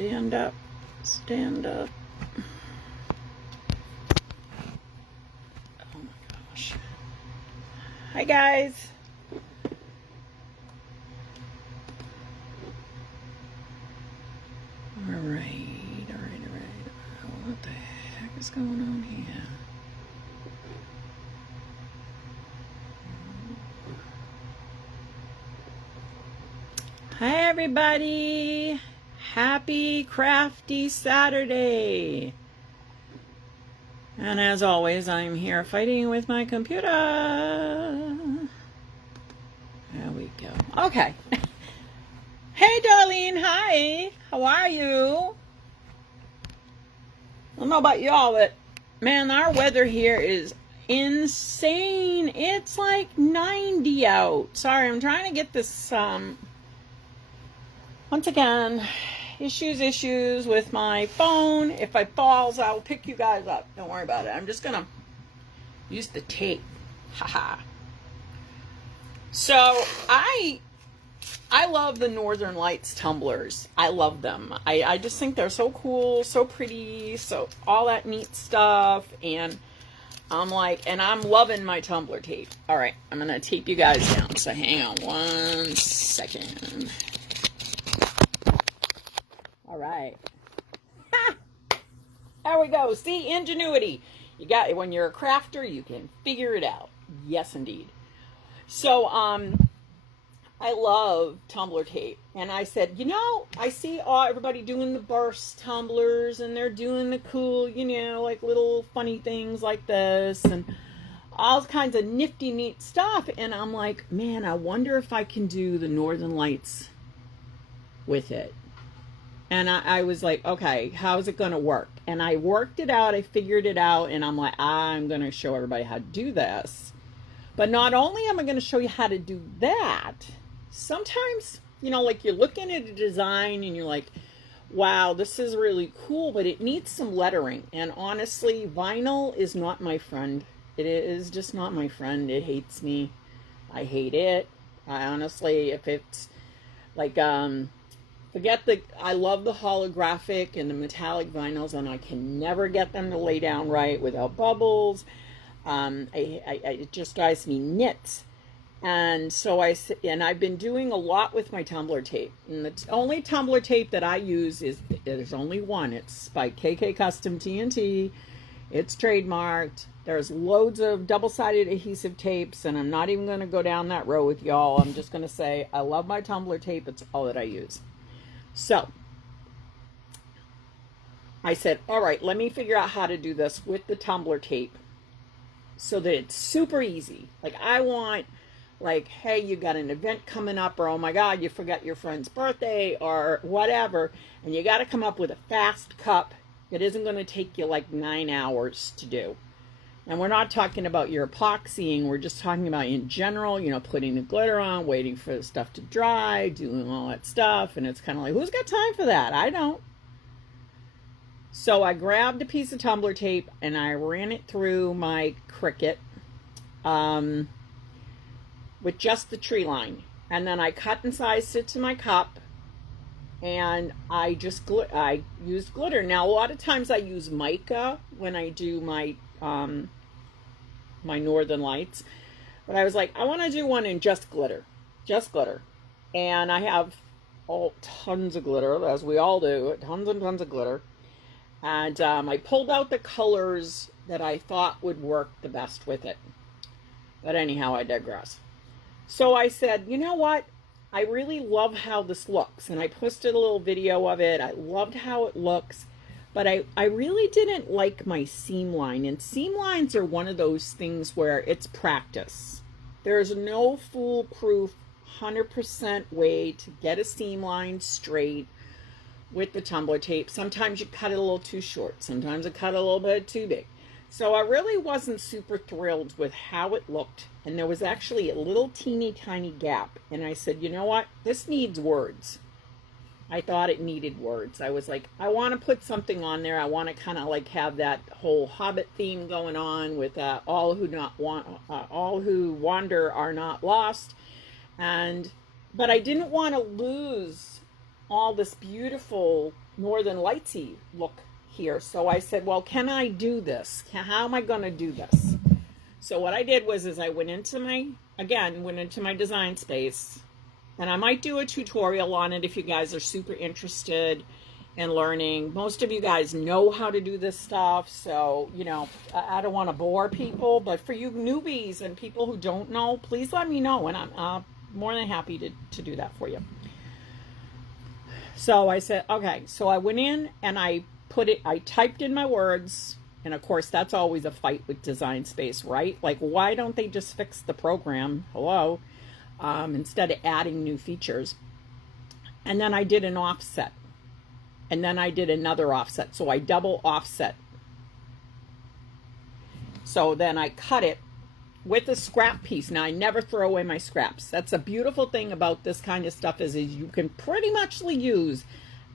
Stand up. Stand up. Oh my gosh. Hi guys. All right. What the heck is going on here? Hi everybody. Happy Crafty Saturday. And as always, I'm here fighting with my computer. There we go. Okay. Hey Darlene, hi. How are you? I don't know about y'all, but man, our weather here is insane. It's like 90 out. Sorry, I'm trying to get this, once again, issues with my phone. If I falls, I'll pick you guys up. Don't worry about it. I'm just gonna use the tape. Haha. So I love the Northern Lights tumblers. I love them. I just think they're so cool, so pretty, so all that neat stuff. And I'm like, and I'm loving my Tumbler tape. All right, I'm going to tape you guys down. So hang on 1 second. All right. Ha! There we go. See, ingenuity. You got, when you're a crafter, you can figure it out. Yes, indeed. So, I love Tumbler tape, and I said, you know, I see everybody doing the burst tumblers, and they're doing the cool, you know, like little funny things like this, and all kinds of nifty, neat stuff, and I'm like, man, I wonder if I can do the Northern Lights with it. And I was like, okay, how's it going to work? And I worked it out, I figured it out, and I'm like, I'm going to show everybody how to do this. But not only am I going to show you how to do that, sometimes, you know, like you're looking at a design and you're like, wow, this is really cool, but it needs some lettering. And honestly, vinyl is not my friend. It is just not my friend. It hates me. I hate it. I honestly, if it's like, forget the, I love the holographic and the metallic vinyls, and I can never get them to lay down right without bubbles. It just drives me nuts. And so I've been doing a lot with my Tumbler tape. And the only Tumbler tape that I use there's only one. It's by KK Custom TNT. It's trademarked. There's loads of double-sided adhesive tapes, and I'm not even going to go down that road with y'all. I'm just going to say I love my Tumbler tape. It's all that I use. So I said, all right, let me figure out how to do this with the Tumbler tape so that it's super easy. Like I want, like, hey, you got an event coming up, or oh my God, you forgot your friend's birthday or whatever, and you got to come up with a fast cup that isn't going to take you like 9 hours to do. And we're not talking about your epoxying, we're just talking about in general, you know, putting the glitter on, waiting for the stuff to dry, doing all that stuff, and it's kind of like, who's got time for that? I don't. So I grabbed a piece of Tumbler tape and I ran it through my Cricut with just the tree line. And then I cut and sized it to my cup, and I just I used glitter. Now, a lot of times I use mica when I do my my Northern Lights, but I was like, I want to do one in just glitter. And I have tons of glitter, as we all do, tons and tons of glitter. And I pulled out the colors that I thought would work the best with it. But anyhow, I digress. So I said, you know what? I really love how this looks. And I posted a little video of it. I loved how it looks. But I really didn't like my seam line. And seam lines are one of those things where it's practice. There's no foolproof 100% way to get a seam line straight with the Tumbler tape. Sometimes you cut it a little too short. Sometimes I cut it a little bit too big. So I really wasn't super thrilled with how it looked. And there was actually a little teeny tiny gap. And I said, you know what? This needs words. I thought it needed words. I was like, I want to put something on there. I want to kind of like have that whole Hobbit theme going on with all who wander are not lost. But I didn't want to lose all this beautiful Northern Lightsy look here. So I said, well, can I do this? How am I going to do this? So what I did was I went into my design space, and I might do a tutorial on it if you guys are super interested in learning. Most of you guys know how to do this stuff, so, you know, I don't want to bore people, but for you newbies and people who don't know, please let me know, and I'm more than happy to do that for you. So I said, okay, so I went in and I typed in my words. And of course, that's always a fight with Design Space, right? Like, why don't they just fix the program? Hello, instead of adding new features. And then I did an offset. And then I did another offset. So I double offset. So then I cut it with a scrap piece. Now, I never throw away my scraps. That's a beautiful thing about this kind of stuff is you can pretty much use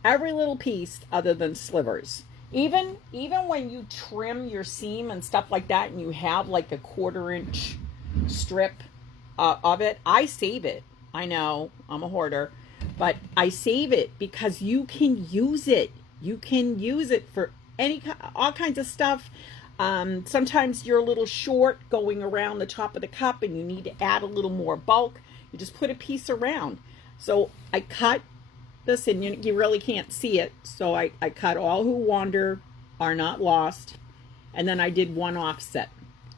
every little piece other than slivers. Even when you trim your seam and stuff like that, and you have like a 1/4-inch strip of it, I save it. I know I'm a hoarder, but I save it because you can use it. You can use it for all kinds of stuff. Sometimes you're a little short going around the top of the cup, and you need to add a little more bulk. You just put a piece around. So I cut this, and you really can't see it, so I cut all who wander are not lost, and then I did one offset,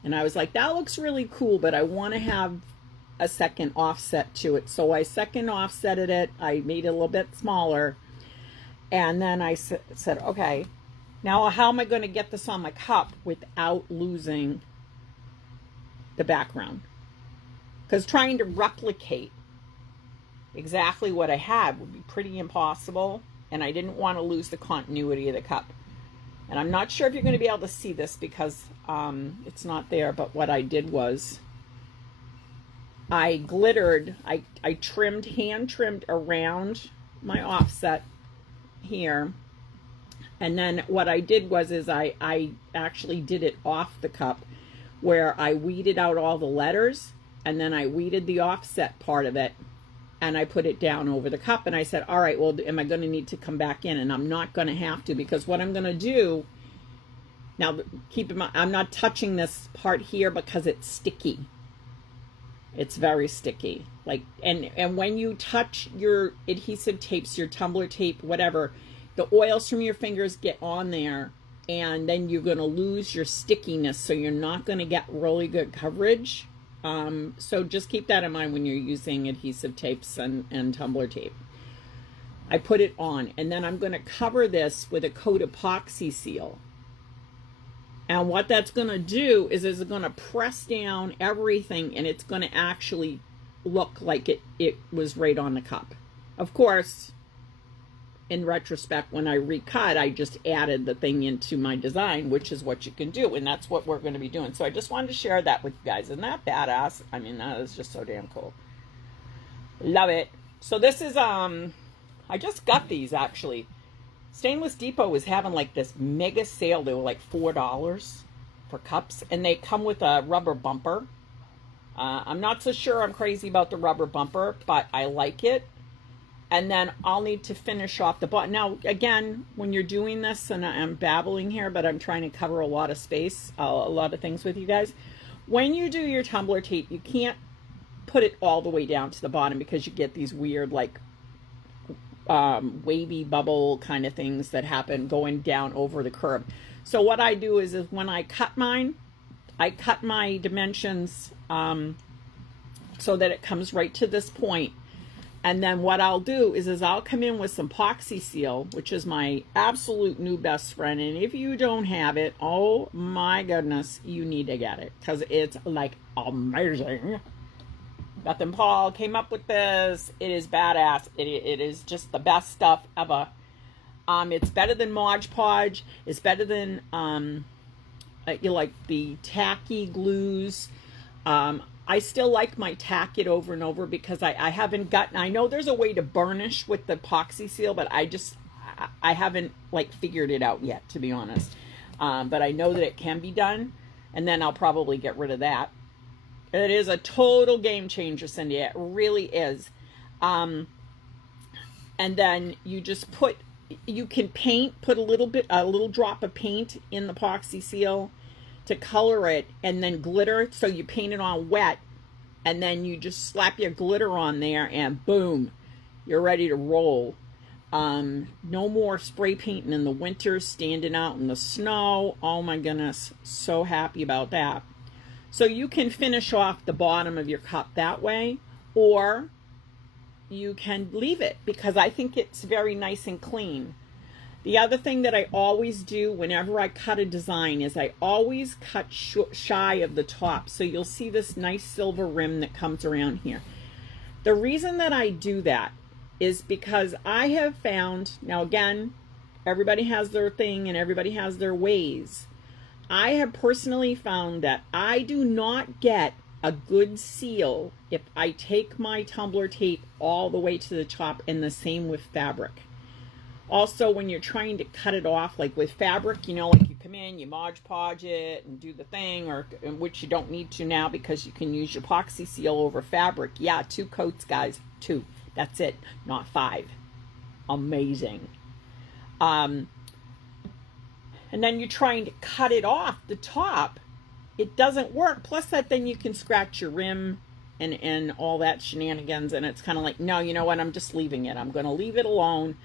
and I was like, that looks really cool, but I want to have a second offset to it. So I second offsetted it. I made it a little bit smaller, and then I said, okay, now how am I going to get this on my cup without losing the background? Because trying to replicate exactly what I had would be pretty impossible, and I didn't want to lose the continuity of the cup. And I'm not sure if you're going to be able to see this because it's not there, but what I did was I glittered, I hand trimmed around my offset here, and then what I did was I actually did it off the cup, where I weeded out all the letters, and then I weeded the offset part of it, and I put it down over the cup, and I said, all right, well, am I going to need to come back in? And I'm not going to have to, because what I'm going to do, now keep in mind, I'm not touching this part here because it's sticky. It's very sticky. Like, and when you touch your adhesive tapes, your Tumbler tape, whatever, the oils from your fingers get on there, and then you're going to lose your stickiness, so you're not going to get really good coverage. So just keep that in mind when you're using adhesive tapes and Tumbler tape. I put it on, and then I'm going to cover this with a coat of Epoxy Seal. And what that's going to do is it's going to press down everything, and it's going to actually look like it was right on the cup. Of course, in retrospect, when I recut, I just added the thing into my design, which is what you can do, and that's what we're going to be doing. So I just wanted to share that with you guys. Isn't that badass? I mean, that is just so damn cool. Love it. So this is, I just got these, actually. Stainless Depot was having like this mega sale. They were like $4 for cups, and they come with a rubber bumper. I'm not so sure I'm crazy about the rubber bumper, but I like it. And then I'll need to finish off the bottom. Now, again, when you're doing this, and I'm babbling here, but I'm trying to cover a lot of space, a lot of things with you guys. When you do your Tumbler tape, you can't put it all the way down to the bottom because you get these weird, like, wavy bubble kind of things that happen going down over the curb. So what I do is when I cut mine, I cut my dimensions so that it comes right to this point. And then what I'll do is I'll come in with some Poxy Seal, which is my absolute new best friend. And if you don't have it, oh my goodness, you need to get it, because it's like amazing. Beth and Paul came up with this. It is badass. It is just the best stuff ever. It's better than Mod Podge. It's better than like the tacky glues. I still like my tack it over and over because I haven't gotten, I know there's a way to burnish with the Epoxy Seal, but I haven't like figured it out yet, to be honest. But I know that it can be done, and then I'll probably get rid of that. It is a total game changer, Cindy. It really is. And then you just put, you can paint, put a little drop of paint in the epoxy seal to color it, and then glitter. So you paint it on wet, and then you just slap your glitter on there, and boom, you're ready to roll. No more spray painting in the winter, standing out in the snow. Oh my goodness, so happy about that. So you can finish off the bottom of your cup that way, or you can leave it, because I think it's very nice and clean. The other thing that I always do whenever I cut a design is I always cut shy of the top. So you'll see this nice silver rim that comes around here. The reason that I do that is because I have found, now again, everybody has their thing and everybody has their ways. I have personally found that I do not get a good seal if I take my tumbler tape all the way to the top, and the same with fabric. Also, when you're trying to cut it off, like with fabric, you know, like you come in, you Mod Podge it and do the thing, or which you don't need to now because you can use your epoxy seal over fabric. Yeah, 2 coats, guys, 2. That's it, not 5. Amazing. And then you're trying to cut it off the top. It doesn't work. Plus that then you can scratch your rim and all that shenanigans. And it's kind of like, no, you know what? I'm just leaving it. I'm going to leave it alone.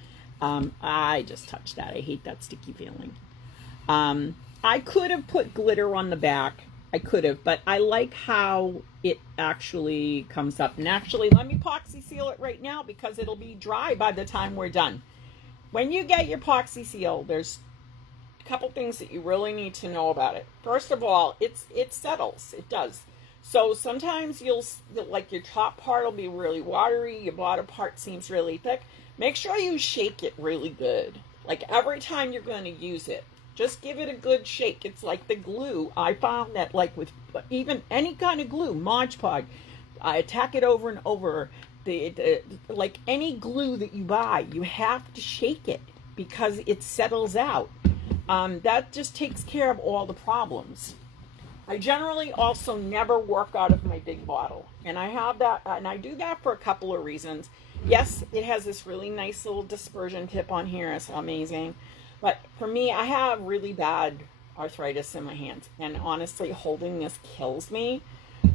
I just touched that. I hate that sticky feeling. I could have put glitter on the back. I could have, but I like how it actually comes up. And actually, let me epoxy seal it right now because it'll be dry by the time we're done. When you get your epoxy seal, there's a couple things that you really need to know about it. First of all, it settles. It does. So sometimes you'll, like your top part will be really watery, your bottom part seems really thick. Make sure you shake it really good. Like every time you're going to use it, just give it a good shake. It's like the glue. I found that like with even any kind of glue, Mod Podge, I attack it over and over. Like any glue that you buy, you have to shake it because it settles out. That just takes care of all the problems. I generally also never work out of my big bottle, and I have that, and I do that for a couple of reasons. Yes, it has this really nice little dispersion tip on here. It's amazing. But for me, I have really bad arthritis in my hands, and honestly, holding this kills me.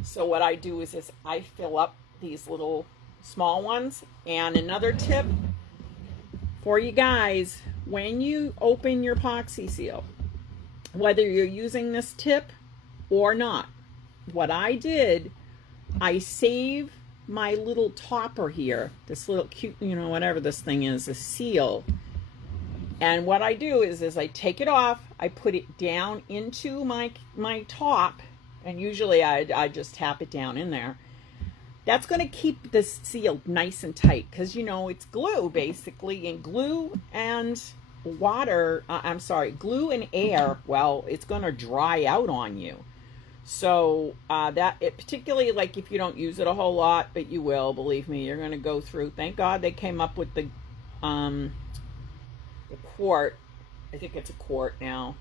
So what I do is I fill up these little small ones. And another tip for you guys, when you open your epoxy seal, whether you're using this tip or not, what I did, I save my little topper here, this little cute, you know, whatever this thing is, a seal. And what I do is I take it off, I put it down into my top, and usually I just tap it down in there. That's going to keep this seal nice and tight because, you know, it's glue basically, and glue and water, glue and air, well, it's going to dry out on you. So particularly like if you don't use it a whole lot, but you will, believe me, you're going to go through. Thank God they came up with the quart. I think it's a quart now.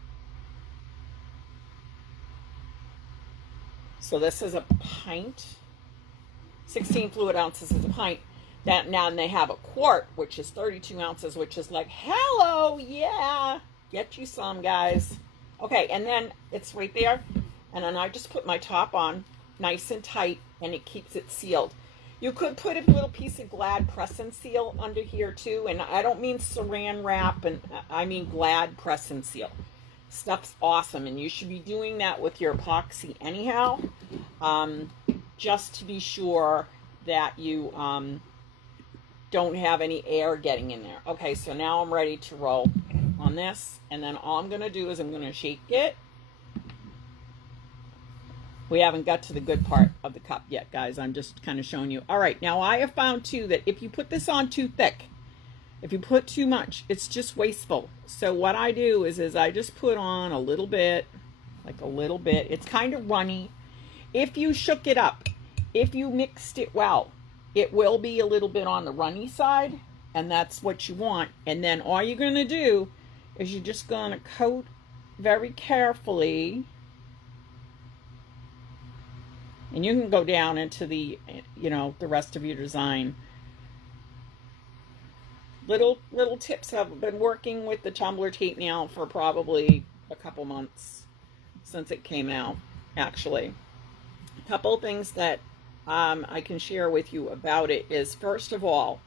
So this is a pint. 16 fluid ounces is a pint. That now they have a quart, which is 32 ounces, which is like, hello, yeah, get you some, guys. Okay, and then it's right there. And then I just put my top on nice and tight, and it keeps it sealed. You could put a little piece of Glad press and seal under here too, and I don't mean saran wrap, and I mean Glad press and seal. Stuff's awesome, and you should be doing that with your epoxy anyhow, just to be sure that you don't have any air getting in there. Okay, so now I'm ready to roll on this, and then all I'm going to do is I'm going to shake it. We haven't got to the good part of the cup yet, guys. I'm just kind of showing you. All right, now I have found too that if you put this on too thick, if you put too much, it's just wasteful. So what I do is I just put on a little bit, like a little bit. It's kind of runny. If you shook it up, if you mixed it well, it will be a little bit on the runny side, and that's what you want. And then all you're going to do is you're just going to coat very carefully. And you can go down into the, you know, the rest of your design. little tips. I've been working with the Tumbler tape now for probably a couple months since it came out, actually. A couple things that I can share with you about it is, first of all,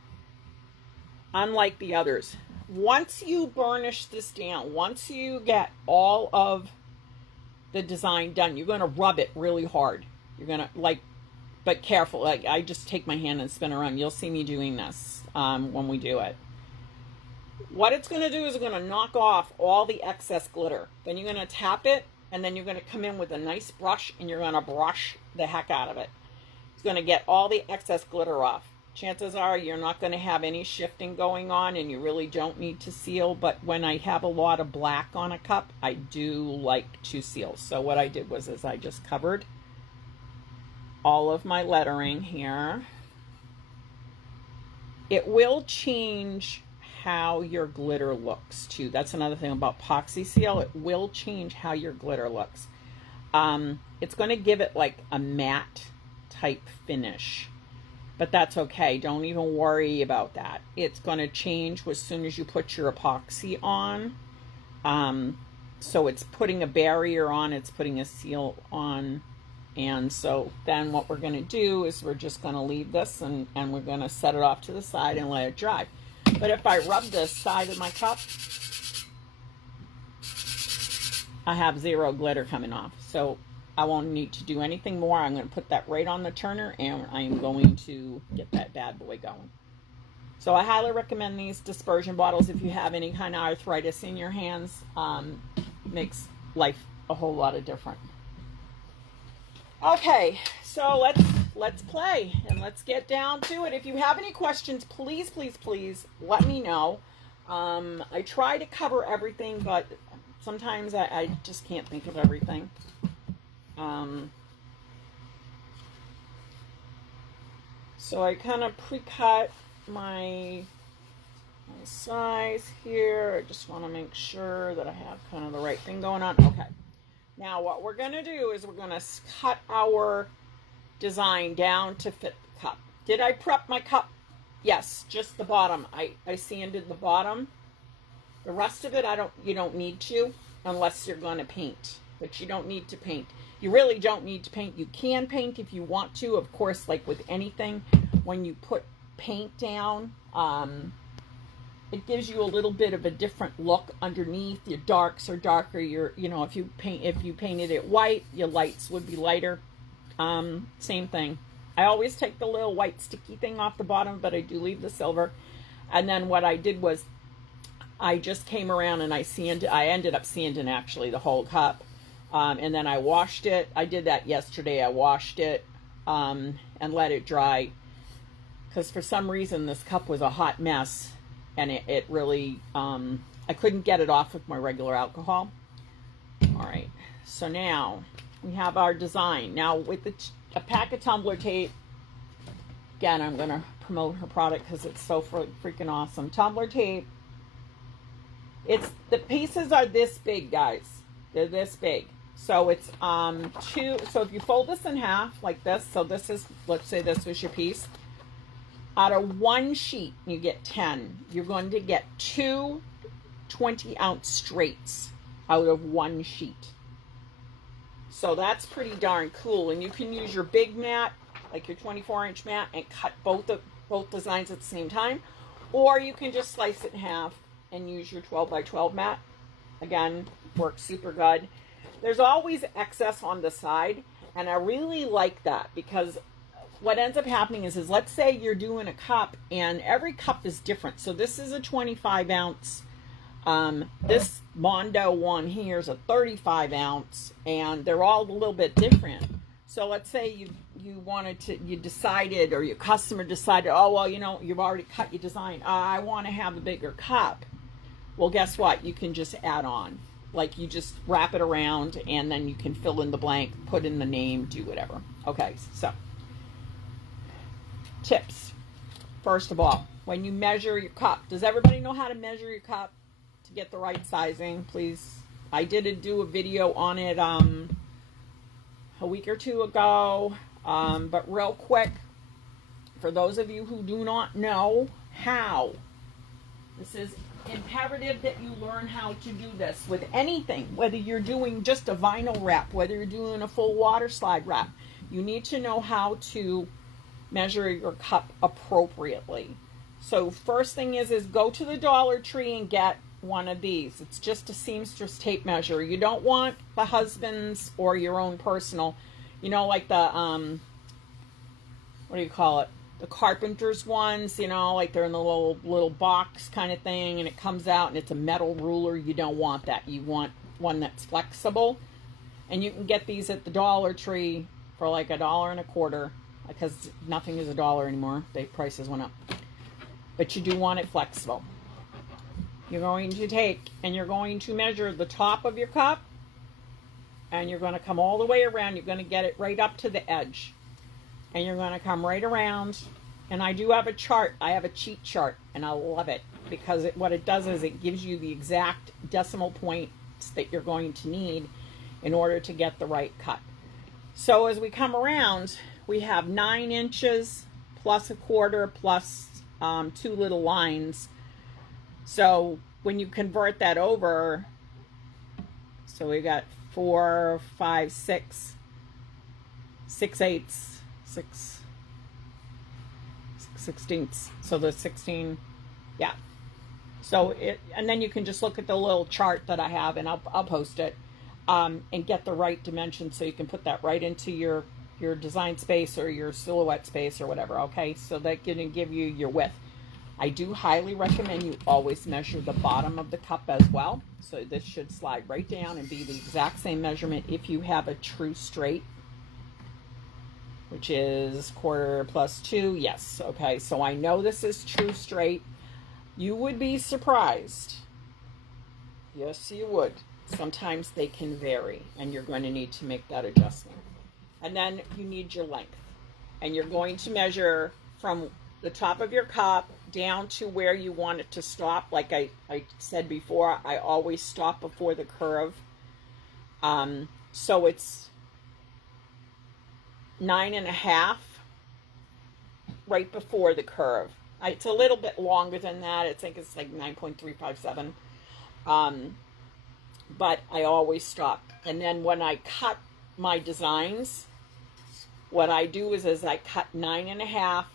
unlike the others, once you burnish this down, once you get all of the design done, you're going to rub it really hard. You're going to, but careful. Like, I just take my hand and spin around. You'll see me doing this when we do it. What it's going to do is it's going to knock off all the excess glitter. Then you're going to tap it, and then you're going to come in with a nice brush, and you're going to brush the heck out of it. It's going to get all the excess glitter off. Chances are you're not going to have any shifting going on, and you really don't need to seal. But when I have a lot of black on a cup, I do like to seal. So what I did was I just covered all of my lettering here. It will change how your glitter looks too. That's another thing about poxyseal. It will change how your glitter looks. It's going to give it like a matte type finish. But that's okay. Don't even worry about that. It's going to change as soon as you put your epoxy on. So it's putting a barrier on, it's putting a seal on. And so then what we're going to do is we're just going to leave this and we're going to set it off to the side and let it dry. But if I rub the side of my cup, I have zero glitter coming off. So I won't need to do anything more. I'm going to put that right on the turner, and I am going to get that bad boy going. So I highly recommend these dispersion bottles if you have any kind of arthritis in your hands. Makes life a whole lot of different. Okay, so let's play and let's get down to it. If you have any questions, please let me know. I try to cover everything, but sometimes I just can't think of everything. So I kind of pre-cut my size here. I just want to make sure that I have kind of the right thing going on. Okay. Now what we're going to do is we're going to cut our design down to fit the cup. Did I prep my cup? Yes, just the bottom. I sanded the bottom. The rest of it, you don't need to unless you're going to paint, but you don't need to paint. You really don't need to paint. You can paint if you want to. Of course, like with anything, when you put paint down, it gives you a little bit of a different look underneath. Your darks are darker. If you painted it white, your lights would be lighter. Same thing. I always take the little white sticky thing off the bottom, but I do leave the silver. And then what I did was I just came around and I ended up sanding actually the whole cup. And then I washed it. I did that yesterday. I washed it and let it dry. Because for some reason this cup was a hot mess. And it really, I couldn't get it off with my regular alcohol. All right. So now we have our design. Now with a pack of Tumbler tape. Again, I'm going to promote her product because it's so freaking awesome. Tumbler tape. The pieces are this big, guys. They're this big. So it's so if you fold this in half like this, so this is, let's say this was your piece. Out of one sheet, you get 10. You're going to get 2 20-ounce straights out of one sheet. So that's pretty darn cool. And you can use your big mat, like your 24-inch mat, and cut both designs at the same time. Or you can just slice it in half and use your 12 by 12 mat. Again, works super good. There's always excess on the side, and I really like that because what ends up happening is let's say you're doing a cup, and every cup is different. So this is a 25-ounce. This Mondo one here is a 35-ounce, and they're all a little bit different. So let's say you decided, or your customer decided, oh, well, you've already cut your design. I want to have a bigger cup. Well, guess what? You can just add on. Like, you just wrap it around, and then you can fill in the blank, put in the name, do whatever. Okay, so tips. First of all, when you measure your cup, does everybody know how to measure your cup to get the right sizing? Please. I did do a video on it a week or two ago, but real quick, for those of you who do not know how This is imperative that you learn how to do this with anything, whether you're doing just a vinyl wrap, whether you're doing a full water slide wrap. You need to know how to measure your cup appropriately. So first thing is go to the Dollar Tree and get one of these. It's just a seamstress tape measure. You don't want the husband's or your own personal, you know, like the what do you call it, the carpenter's ones, you know, like they're in the little box kind of thing, and it comes out and it's a metal ruler. You don't want that. You want one that's flexible, and you can get these at the Dollar Tree for like $1.25, because nothing is $1 anymore. The prices went up. But you do want it flexible. You're going to take and you're going to measure the top of your cup, and you're going to come all the way around. You're going to get it right up to the edge, and you're going to come right around. And I do have a chart. I have a cheat chart, and I love it, because what it does is it gives you the exact decimal points that you're going to need in order to get the right cut. So as we come around, we have 9 inches plus 1/4 plus 2 little lines. So when you convert that over, so we got 4, 5, 6, 6/8, 6/16. So the 16, yeah. So and then you can just look at the little chart that I have, and I'll post it, and get the right dimension, so you can put that right into your design space or your silhouette space or whatever. Okay, so that can give you your width. I do highly recommend you always measure the bottom of the cup as well. So this should slide right down and be the exact same measurement if you have a true straight, which is 1/4 plus 2. Yes, okay, so I know this is true straight. You would be surprised. Yes, you would. Sometimes they can vary, and you're going to need to make that adjustment. And then you need your length. And you're going to measure from the top of your cup down to where you want it to stop. Like I said before, I always stop before the curve. So it's 9.5 right before the curve. It's a little bit longer than that. I think it's like 9.357. But I always stop. And then when I cut my designs, what I do is I cut 9.5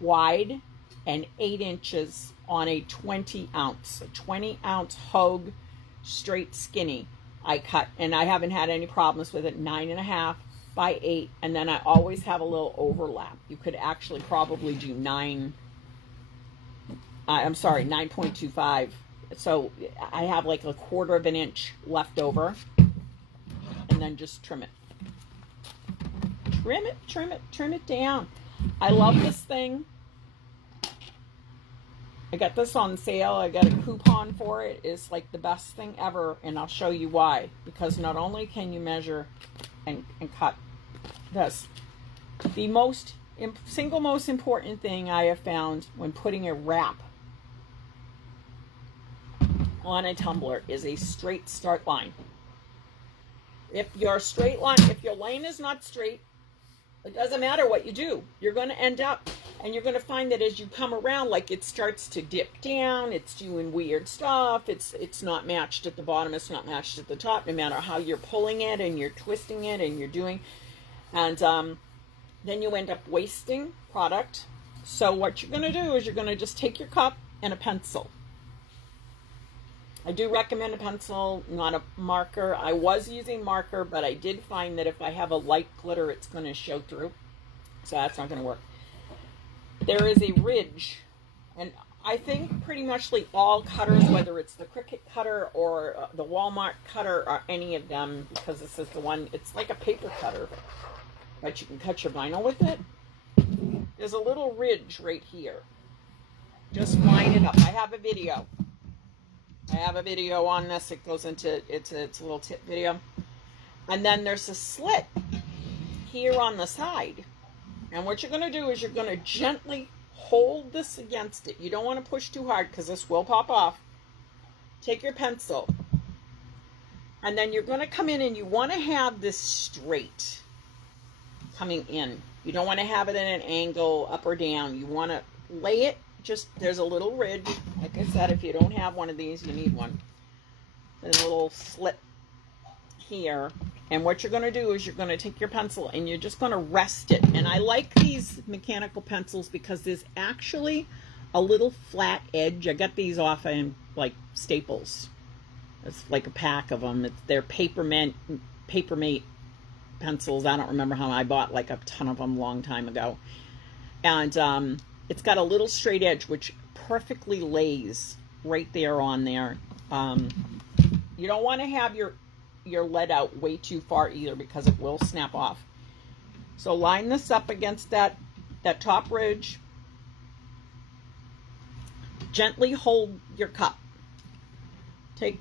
wide and 8 inches on a 20 ounce Hogue straight skinny. I cut, and I haven't had any problems with it. 9.5 by 8, and then I always have a little overlap. You could actually probably do 9.25. So I have like 1/4 of an inch left over, and then just trim it. Trim it down. I love this thing. I got this on sale. I got a coupon for it. It's like the best thing ever, and I'll show you why. Because not only can you measure and cut this, the single most important thing I have found when putting a wrap on a tumbler is a straight start line. If your lane is not straight, it doesn't matter what you do. You're going to end up, and you're going to find that as you come around, like it starts to dip down. It's doing weird stuff. It's not matched at the bottom. It's not matched at the top, no matter how you're pulling it and you're twisting it and you're doing. And then you end up wasting product. So what you're going to do is you're going to just take your cup and a pencil. I do recommend a pencil, not a marker. I was using marker, but I did find that if I have a light glitter, it's going to show through. So that's not going to work. There is a ridge, and I think pretty much like all cutters, whether it's the Cricut cutter or the Walmart cutter or any of them, because this is the one, it's like a paper cutter, but you can cut your vinyl with it. There's a little ridge right here. Just line it up. I have a video. On this. It goes into, it's a little tip video. And then there's a slit here on the side. And what you're going to do is you're going to gently hold this against it. You don't want to push too hard because this will pop off. Take your pencil. And then you're going to come in and you want to have this straight coming in. You don't want to have it at an angle up or down. You want to lay it just, there's a little ridge. Like I said, if you don't have one of these, you need one. There's a little slit here. And what you're going to do is you're going to take your pencil and you're just going to rest it. And I like these mechanical pencils because there's actually a little flat edge. I got these off in like Staples. It's like a pack of them. They're Papermate pencils. I don't remember how I bought like a ton of them a long time ago. And it's got a little straight edge which perfectly lays right there on there. You don't want to have your lead out way too far either because it will snap off. So line this up against that top ridge. Gently hold your cup. Take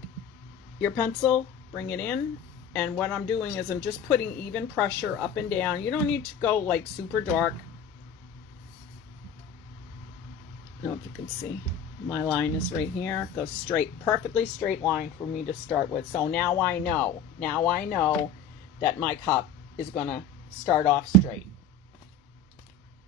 your pencil, bring it in, and what I'm doing is I'm just putting even pressure up and down. You don't need to go like super dark. I don't know if you can see. My line is right here. Goes straight, perfectly straight line for me to start with. So now I know that my cup is going to start off straight.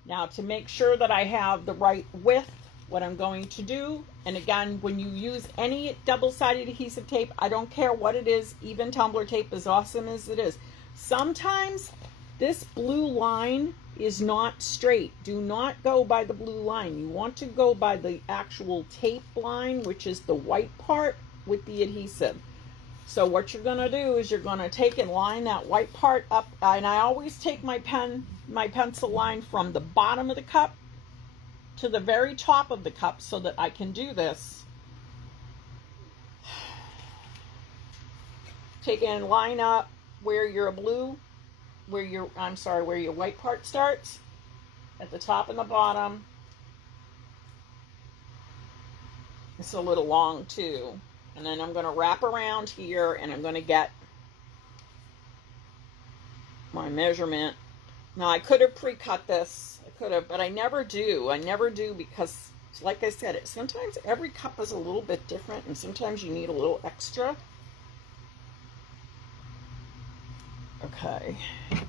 Now to make sure that I have the right width, what I'm going to do, and again, when you use any double-sided adhesive tape, I don't care what it is, even Tumbler tape, as awesome as it is, sometimes this blue line is not straight. Do not go by the blue line. You want to go by the actual tape line, which is the white part with the adhesive. So what you're going to do is you're going to take and line that white part up, and I always take my pencil line from the bottom of the cup to the very top of the cup so that I can do this. Take and line up where your blue, where your white part starts, at the top and the bottom. It's a little long too. And then I'm going to wrap around here and I'm going to get my measurement. Now I could have pre-cut this, but I never do. I never do because, like I said, sometimes every cup is a little bit different and sometimes you need a little extra. Okay,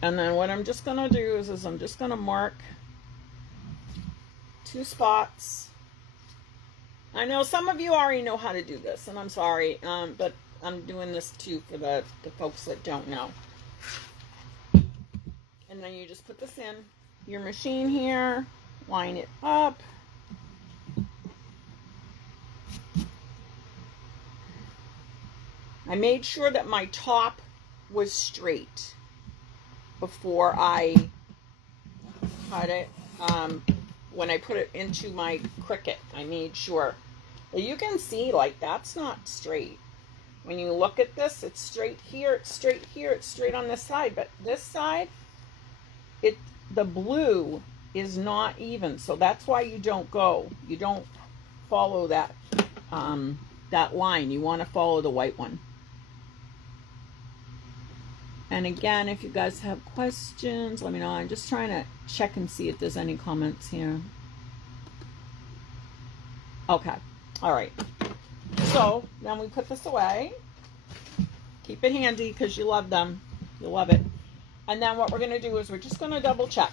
and then what I'm just going to do is I'm just going to mark 2 spots. I know some of you already know how to do this, and I'm sorry, but I'm doing this too for the folks that don't know. And then you just put this in your machine here, line it up. I made sure that my top was straight before I cut it. When I put it into my Cricut, I made sure. You can see, like, that's not straight. When you look at this, it's straight here, it's straight here, it's straight on this side, but this side, the blue is not even, so that's why you don't follow that that line. You want to follow the white one. And again, if you guys have questions, let me know. I'm just trying to check and see if there's any comments here. Okay, all right. So then we put this away. Keep it handy because you love them. You love it. And then what we're going to do is we're just going to double check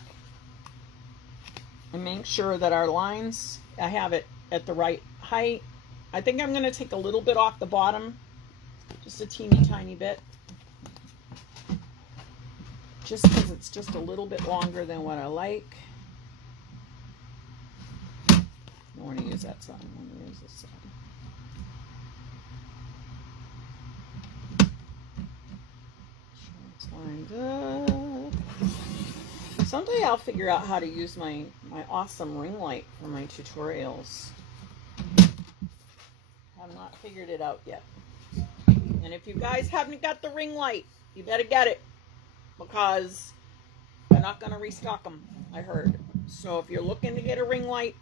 and make sure that our lines, I have it at the right height. I think I'm going to take a little bit off the bottom, just a teeny tiny bit, just because it's just a little bit longer than what I like. I don't want to use that side. I want to use this side. Lined up. Someday I'll figure out how to use my awesome ring light for my tutorials. I've not figured it out yet. And if you guys haven't got the ring light, you better get it because they're not going to restock them, I heard. So if you're looking to get a ring light,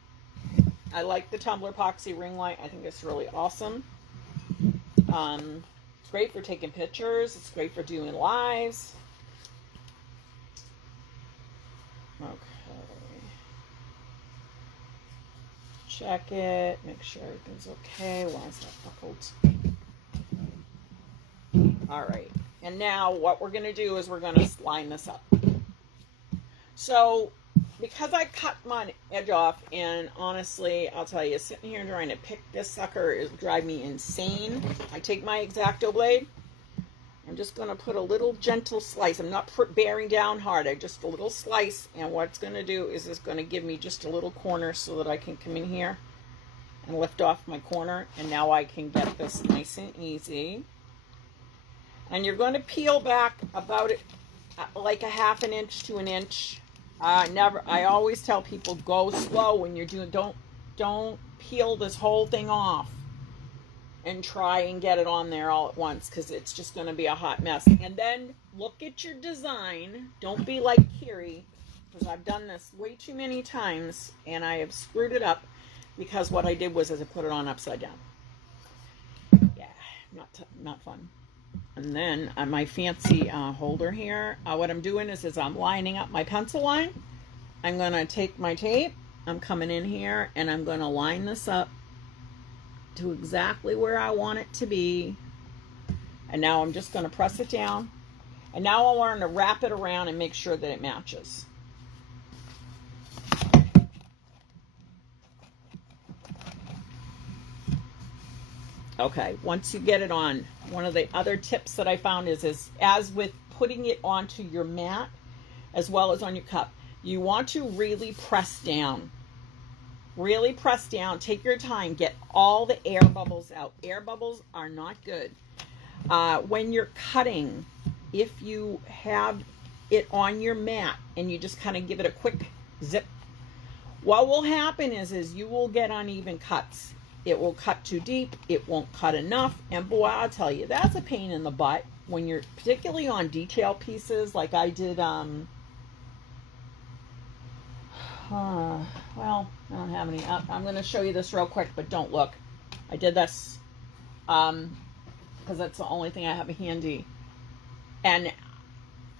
I like the Tumbler Epoxy ring light. I think it's really awesome. It's great for taking pictures. It's great for doing lives. Okay. Check it. Make sure everything's okay. Why is that buckled? All right. And now what we're going to do is we're going to line this up. So because I cut my edge off, and honestly, I'll tell you, sitting here trying to pick this sucker is driving me insane. I take my X-Acto blade. I'm just going to put a little gentle slice. I'm not bearing down hard. I just a little slice, and what it's going to do is it's going to give me just a little corner so that I can come in here and lift off my corner, and now I can get this nice and easy. And you're going to peel back about it like a half an inch to an inch. I always tell people, go slow when you're doing, don't peel this whole thing off and try and get it on there all at once, because it's just going to be a hot mess. And then look at your design. Don't be like Kiri, because I've done this way too many times and I have screwed it up, because what I did was I put it on upside down. Yeah, not fun. And then on my fancy holder here, what I'm doing is I'm lining up my pencil line. I'm going to take my tape. I'm coming in here and I'm going to line this up to exactly where I want it to be. And now I'm just going to press it down. And now I want to wrap it around and make sure that it matches. Okay, once you get it on, one of the other tips that I found is as with putting it onto your mat, as well as on your cup, you want to really press down. Really press down. Take your time. Get all the air bubbles out. Air bubbles are not good. When you're cutting, if you have it on your mat and you just kind of give it a quick zip, what will happen is you will get uneven cuts. It will cut too deep, it won't cut enough, and boy, I'll tell you, that's a pain in the butt when you're, particularly on detail pieces, like I did, well, I don't have any, I'm going to show you this real quick, but don't look. I did this, because that's the only thing I have handy, and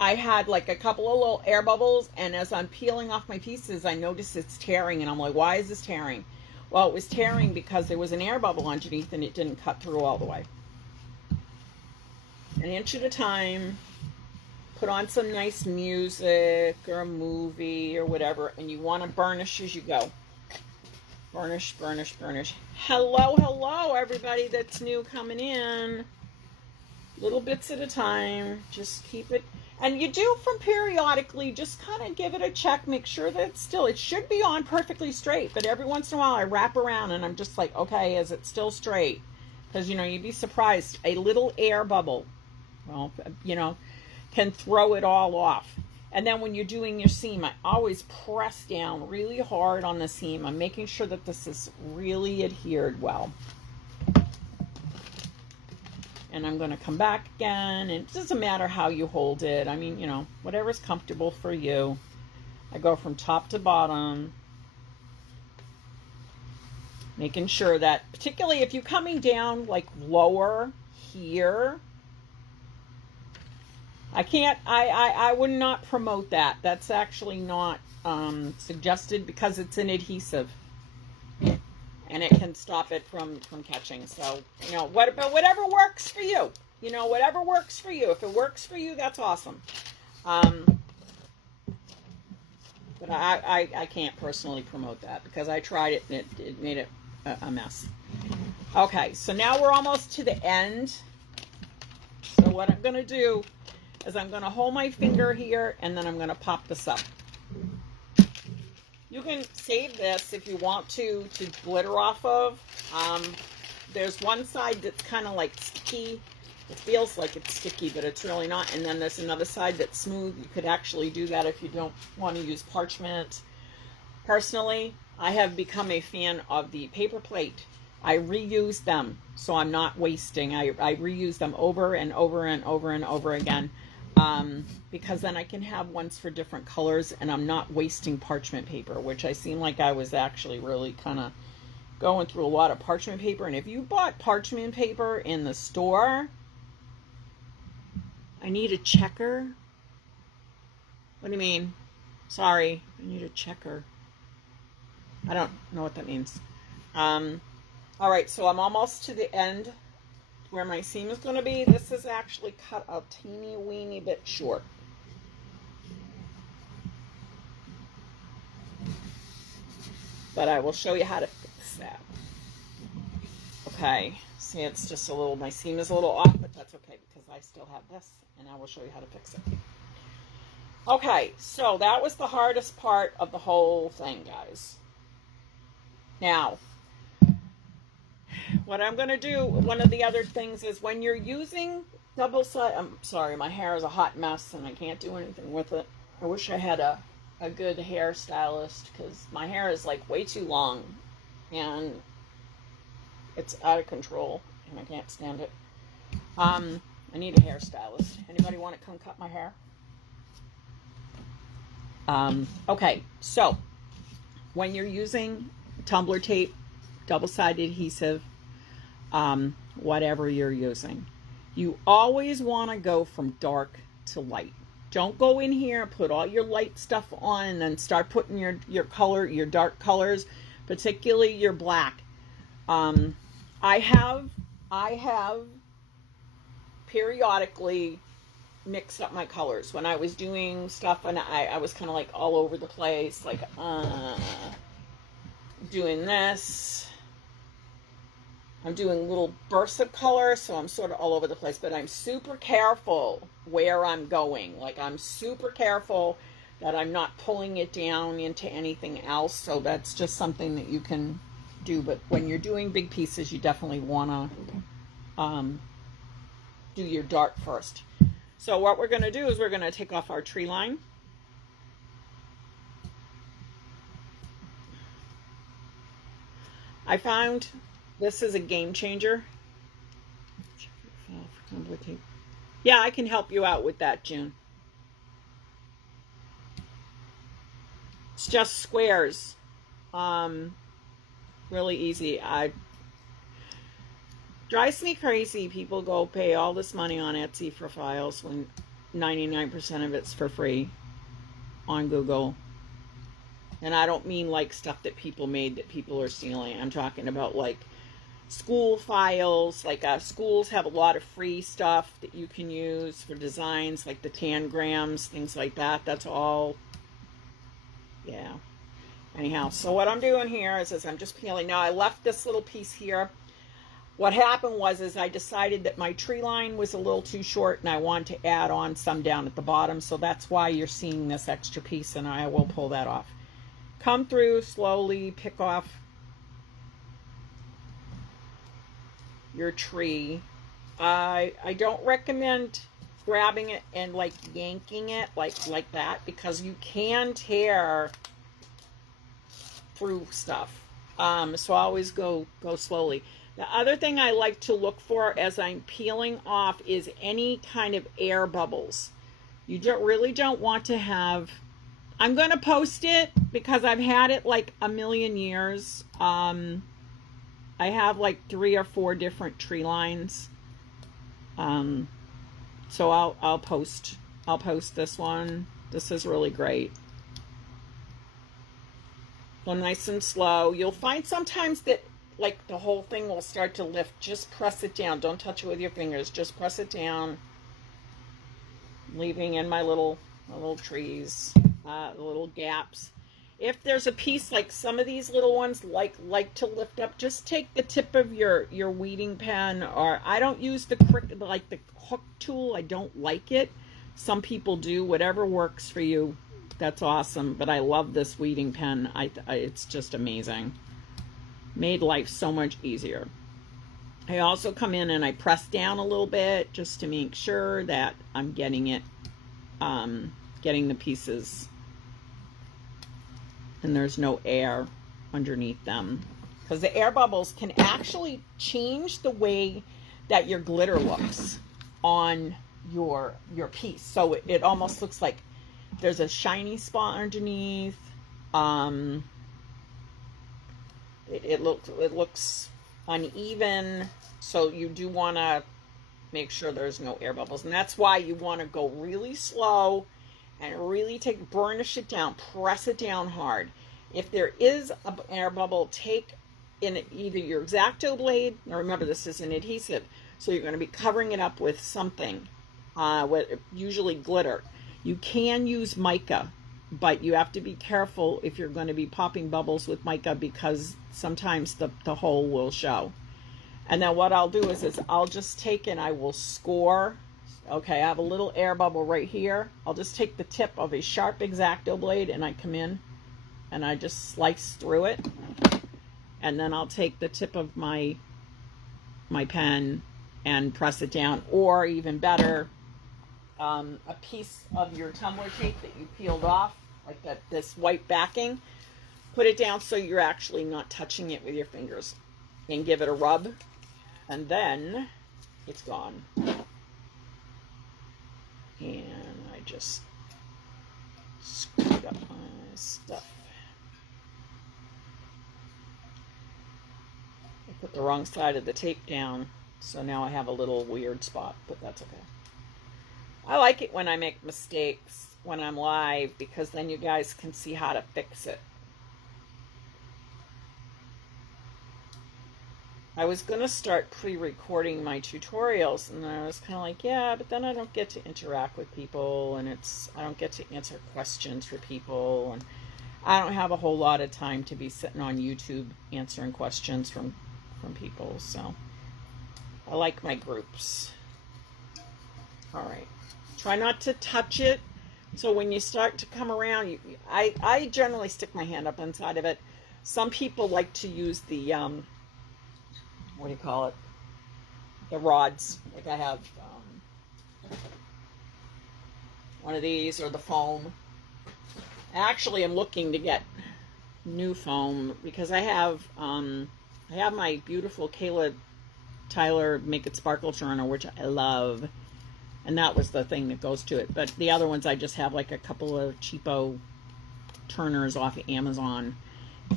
I had like a couple of little air bubbles, and as I'm peeling off my pieces, I noticed it's tearing, and I'm like, why is this tearing? Well, it was tearing because there was an air bubble underneath and it didn't cut through all the way. An inch at a time. Put on some nice music or a movie or whatever, and you want to burnish as you go. Burnish, burnish, burnish. Hello, hello, everybody that's new coming in. Little bits at a time. Just keep it. And you do from periodically, just kind of give it a check, make sure that it's still, it should be on perfectly straight, but every once in a while I wrap around and I'm just like, okay, is it still straight? Because, you know, you'd be surprised. A little air bubble, well, you know, can throw it all off. And then when you're doing your seam, I always press down really hard on the seam. I'm making sure that this is really adhered well. And I'm going to come back again, and it doesn't matter how you hold it. I mean, you know, whatever's comfortable for you. I go from top to bottom, making sure that, particularly if you're coming down like lower here, I would not promote that. That's actually not suggested, because it's an adhesive. And it can stop it from catching. So, you know, but whatever works for you. You know, whatever works for you. If it works for you, that's awesome. But I can't personally promote that, because I tried it and it made it a mess. Okay, so now we're almost to the end. So what I'm going to do is I'm going to hold my finger here, and then I'm going to pop this up. You can save this if you want to glitter off of. There's one side that's kind of like sticky. It feels like it's sticky, but it's really not. And then there's another side that's smooth. You could actually do that if you don't want to use parchment. Personally, I have become a fan of the paper plate. I reuse them, so I'm not wasting. I reuse them over and over and over and over again. Because then I can have ones for different colors, and I'm not wasting parchment paper, which I seem like I was actually really kind of going through a lot of parchment paper. And if you bought parchment paper in the store, I need a checker. What do you mean? Sorry, I need a checker. I don't know what that means. All right, so I'm almost to the end where my seam is going to be. This is actually cut a teeny weeny bit short. but I will show you how to fix that. Okay, see, it's just a little, my seam is a little off, but that's okay because I still have this, and I will show you how to fix it. Okay, so that was the hardest part of the whole thing, guys. Now, what I'm going to do, one of the other things is when you're using double-sided, I'm sorry, my hair is a hot mess and I can't do anything with it. I wish I had a good hairstylist because my hair is like way too long and it's out of control and I can't stand it. I need a hairstylist. Anybody want to come cut my hair? Okay, so when you're using Tumbler tape, double-sided adhesive, whatever you're using, you always want to go from dark to light. Don't go in here and put all your light stuff on and then start putting your color, your dark colors, particularly your black. I have periodically mixed up my colors when I was doing stuff, and I was kind of like all over the place, like doing this. I'm doing little bursts of color, so I'm sort of all over the place, but I'm super careful where I'm going. Like, I'm super careful that I'm not pulling it down into anything else, so that's just something that you can do. But when you're doing big pieces, you definitely want to do your dark first. So what we're going to do is we're going to take off our tree line. I found this is a game changer. Yeah, I can help you out with that, June. It's just squares. Really easy. Drives me crazy. People go pay all this money on Etsy for files when 99% of it's for free on Google. And I don't mean like stuff that people made that people are stealing. I'm talking about like school files. Like schools have a lot of free stuff that you can use for designs, like the tangrams, things like that. That's all. Yeah. Anyhow, so what I'm doing here is I'm just peeling. Now I left this little piece here. What happened was I decided that my tree line was a little too short and I wanted to add on some down at the bottom. So that's why you're seeing this extra piece, and I will pull that off. Come through slowly, pick off your tree. I don't recommend grabbing it and like yanking it like that, because you can tear through stuff. So I always go slowly. The other thing I like to look for as I'm peeling off is any kind of air bubbles. You really don't want to have. I'm going to post it because I've had it like a million years. I have like 3 or 4 different tree lines. So I'll post this one. This is really great. Go nice and slow. You'll find sometimes that like the whole thing will start to lift. Just press it down. Don't touch it with your fingers. Just press it down. Leaving in my little trees, little gaps. If there's a piece like some of these little ones like to lift up, just take the tip of your weeding pen, or I don't use the hook tool. I don't like it. Some people do. Whatever works for you, that's awesome. But I love this weeding pen. It's just amazing. Made life so much easier. I also come in and I press down a little bit just to make sure that I'm getting it, getting the pieces and there's no air underneath them, because the air bubbles can actually change the way that your glitter looks on your piece. So it almost looks like there's a shiny spot underneath. It looks uneven, so you do want to make sure there's no air bubbles, and that's why you want to go really slow and really burnish it down, press it down hard. If there is an air bubble, take in either your X-Acto blade. Now remember, this is an adhesive, so you're going to be covering it up with something, usually glitter. You can use mica but you have to be careful if you're going to be popping bubbles with mica, because sometimes the hole will show. And then what I'll do is I'll just take and I will score. Okay, I have a little air bubble right here. I'll just take the tip of a sharp X-Acto blade and I come in and I just slice through it. And then I'll take the tip of my pen and press it down, or even better, a piece of your tumbler tape that you peeled off, like this white backing, put it down so you're actually not touching it with your fingers, and give it a rub, and then it's gone. And I just screwed up my stuff. I put the wrong side of the tape down, so now I have a little weird spot, but that's okay. I like it when I make mistakes when I'm live, because then you guys can see how to fix it. I was going to start pre-recording my tutorials, and I was kind of like, yeah, but then I don't get to interact with people, and I don't get to answer questions for people, and I don't have a whole lot of time to be sitting on YouTube answering questions from people, so I like my groups. All right. Try not to touch it. So when you start to come around, I generally stick my hand up inside of it. Some people like to use the, what do you call it? The rods. Like I have one of these, or the foam. Actually, I'm looking to get new foam because I have my beautiful Kayla Tyler Make It Sparkle Turner, which I love. And that was the thing that goes to it. But the other ones, I just have like a couple of cheapo turners off of Amazon.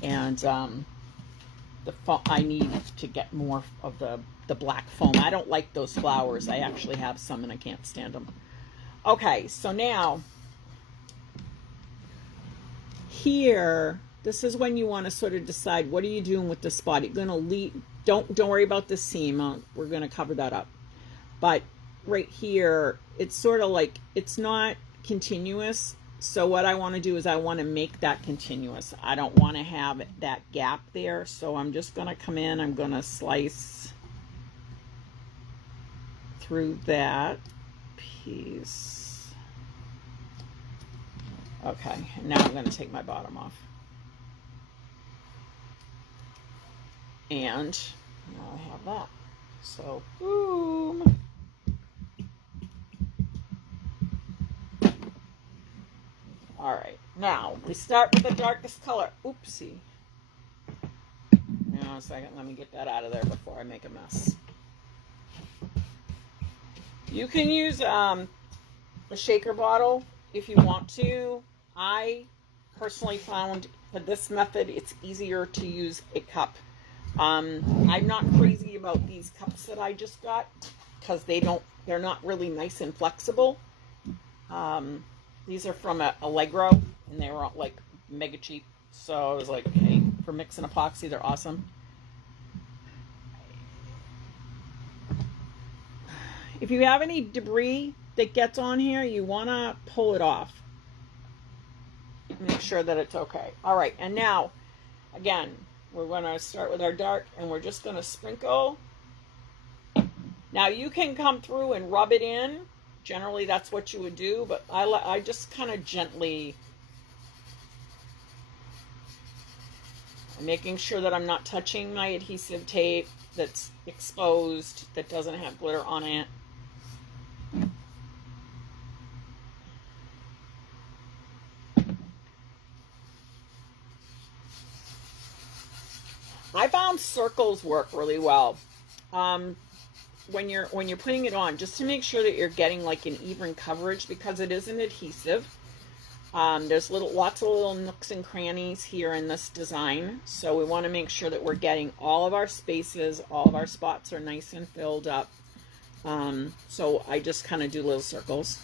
And I need to get more of the black foam. I don't like those flowers. I actually have some and I can't stand them. Okay, so now here, this is when you want to sort of decide what are you doing with the spot. You're going to leave. Don't worry about the seam. We're going to cover that up. But right here, it's sort of like, it's not continuous. So what I want to do is I want to make that continuous. I don't want to have that gap there. So I'm just going to come in, I'm going to slice through that piece. Okay, and now I'm going to take my bottom off. And now I have that. So, boom. All right, now we start with the darkest color. Oopsie. Now a second, let me get that out of there before I make a mess. You can use a shaker bottle if you want to. I personally found for this method it's easier to use a cup. I'm not crazy about these cups that I just got because they're not really nice and flexible. These are from Allegro, and they were like mega cheap. So I was like, hey, for mixing epoxy, they're awesome. If you have any debris that gets on here, you want to pull it off. Make sure that it's okay. All right, and now, again, we're going to start with our dark, and we're just going to sprinkle. Now, you can come through and rub it in. Generally, that's what you would do, but I just kind of gently, making sure that I'm not touching my adhesive tape that's exposed, that doesn't have glitter on it. I found circles work really well. When you're putting it on, just to make sure that you're getting like an even coverage, because it is an adhesive. There's lots of little nooks and crannies here in this design, so we want to make sure that we're getting all of our spaces, all of our spots are nice and filled up. So I just kind of do little circles.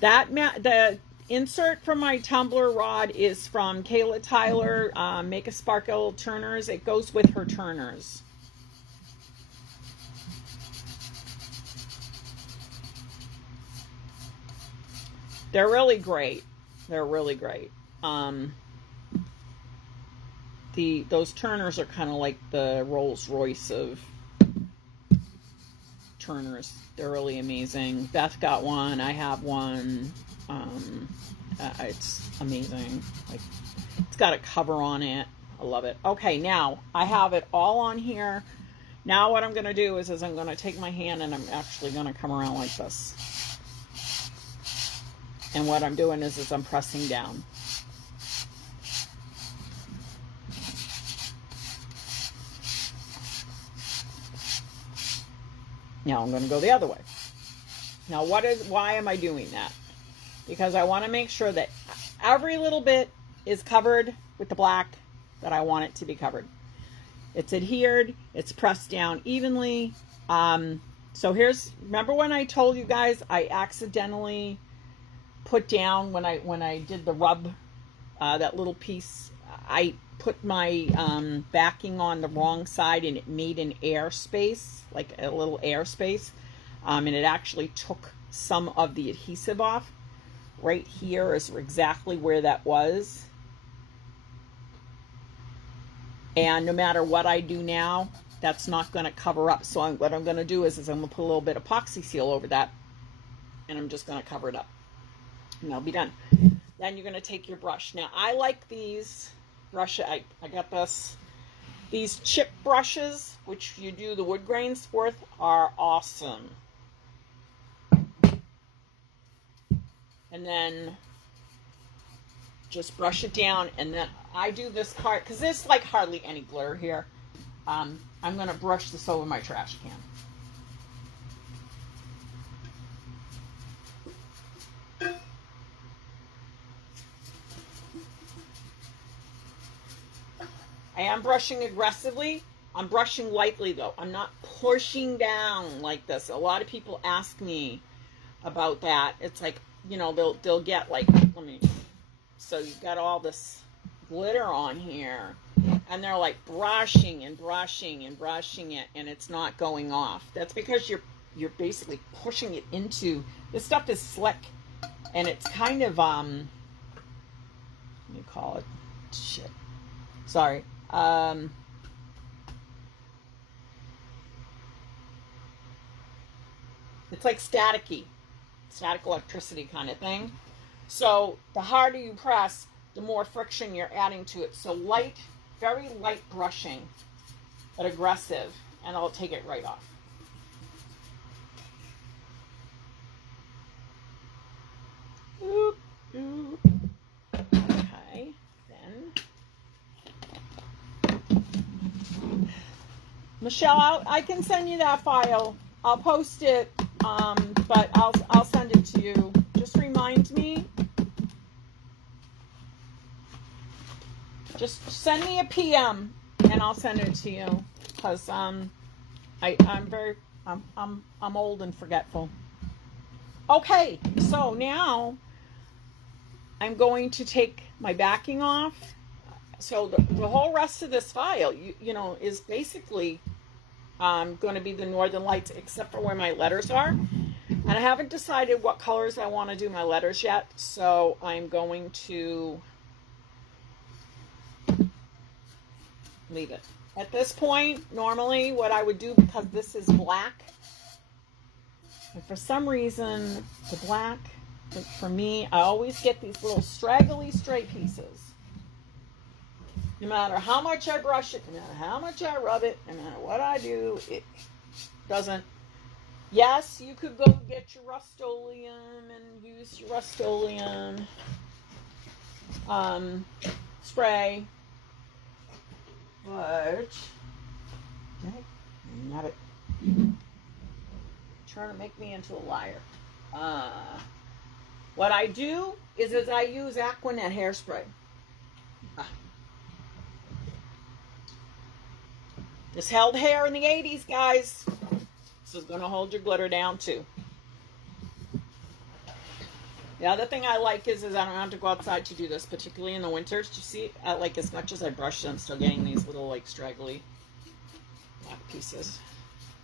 The insert from my tumbler rod is from Kayla Tyler, Make a Sparkle Turners. It goes with her turners. They're really great. They're really great. Those turners are kind of like the Rolls Royce of turners. They're really amazing. Beth got one. I have one. It's amazing. Like, it's got a cover on it. I love it. Okay, now I have it all on here. Now what I'm going to do is I'm going to take my hand and I'm actually going to come around like this. And what I'm doing is I'm pressing down. Now I'm going to go the other way. Now why am I doing that? Because I want to make sure that every little bit is covered with the black that I want it to be covered. It's adhered, it's pressed down evenly. So remember when I told you guys I accidentally put down when I did the rub, that little piece, I put my backing on the wrong side and it made an air space, like a little air space, and it actually took some of the adhesive off. Right here is exactly where that was. And no matter what I do now, that's not going to cover up. So what I'm going to do is I'm going to put a little bit of epoxy seal over that, and I'm just going to cover it up. And that'll be done. Then you're going to take your brush. Now, I like these brushes. I got these chip brushes, which you do the wood grains with, are awesome. And then just brush it down, and then I do this part because there's like hardly any glitter here. I'm going to brush this over my trash can. I am brushing aggressively. I'm brushing lightly though. I'm not pushing down like this. A lot of people ask me about that. It's like, you know, they'll get like, so you've got all this glitter on here, and they're like brushing and brushing and brushing it, and it's not going off. That's because you're basically pushing it into, this stuff is slick, and it's kind of what do you call it? Shit. Sorry. It's like static electricity kind of thing. So the harder you press, the more friction you're adding to it. So light, very light brushing, but aggressive, and I'll take it right off. Oop, oop. Okay, then. Michelle, I can send you that file. I'll post it, but I'll send it to you. Just remind me. Just send me a PM and I'll send it to you, because I'm old and forgetful. Okay, so now I'm going to take my backing off. So the whole rest of this file, you know, is basically going to be the Northern Lights, except for where my letters are. And I haven't decided what colors I want to do my letters yet, so I'm going to leave it. At this point, normally what I would do, because this is black, and for some reason, the black, for me, I always get these little straggly stray pieces. No matter how much I brush it, no matter how much I rub it, no matter what I do, it doesn't. Yes, you could go get your Rust-Oleum and use your Rust-Oleum spray, but not it. Trying to make me into a liar. What I do is I use Aquanet hairspray. This held hair in the 80s, guys. This is going to hold your glitter down too. The other thing I like is I don't have to go outside to do this, particularly in the winters. You see, like as much as I brush it, I'm still getting these little like straggly black pieces.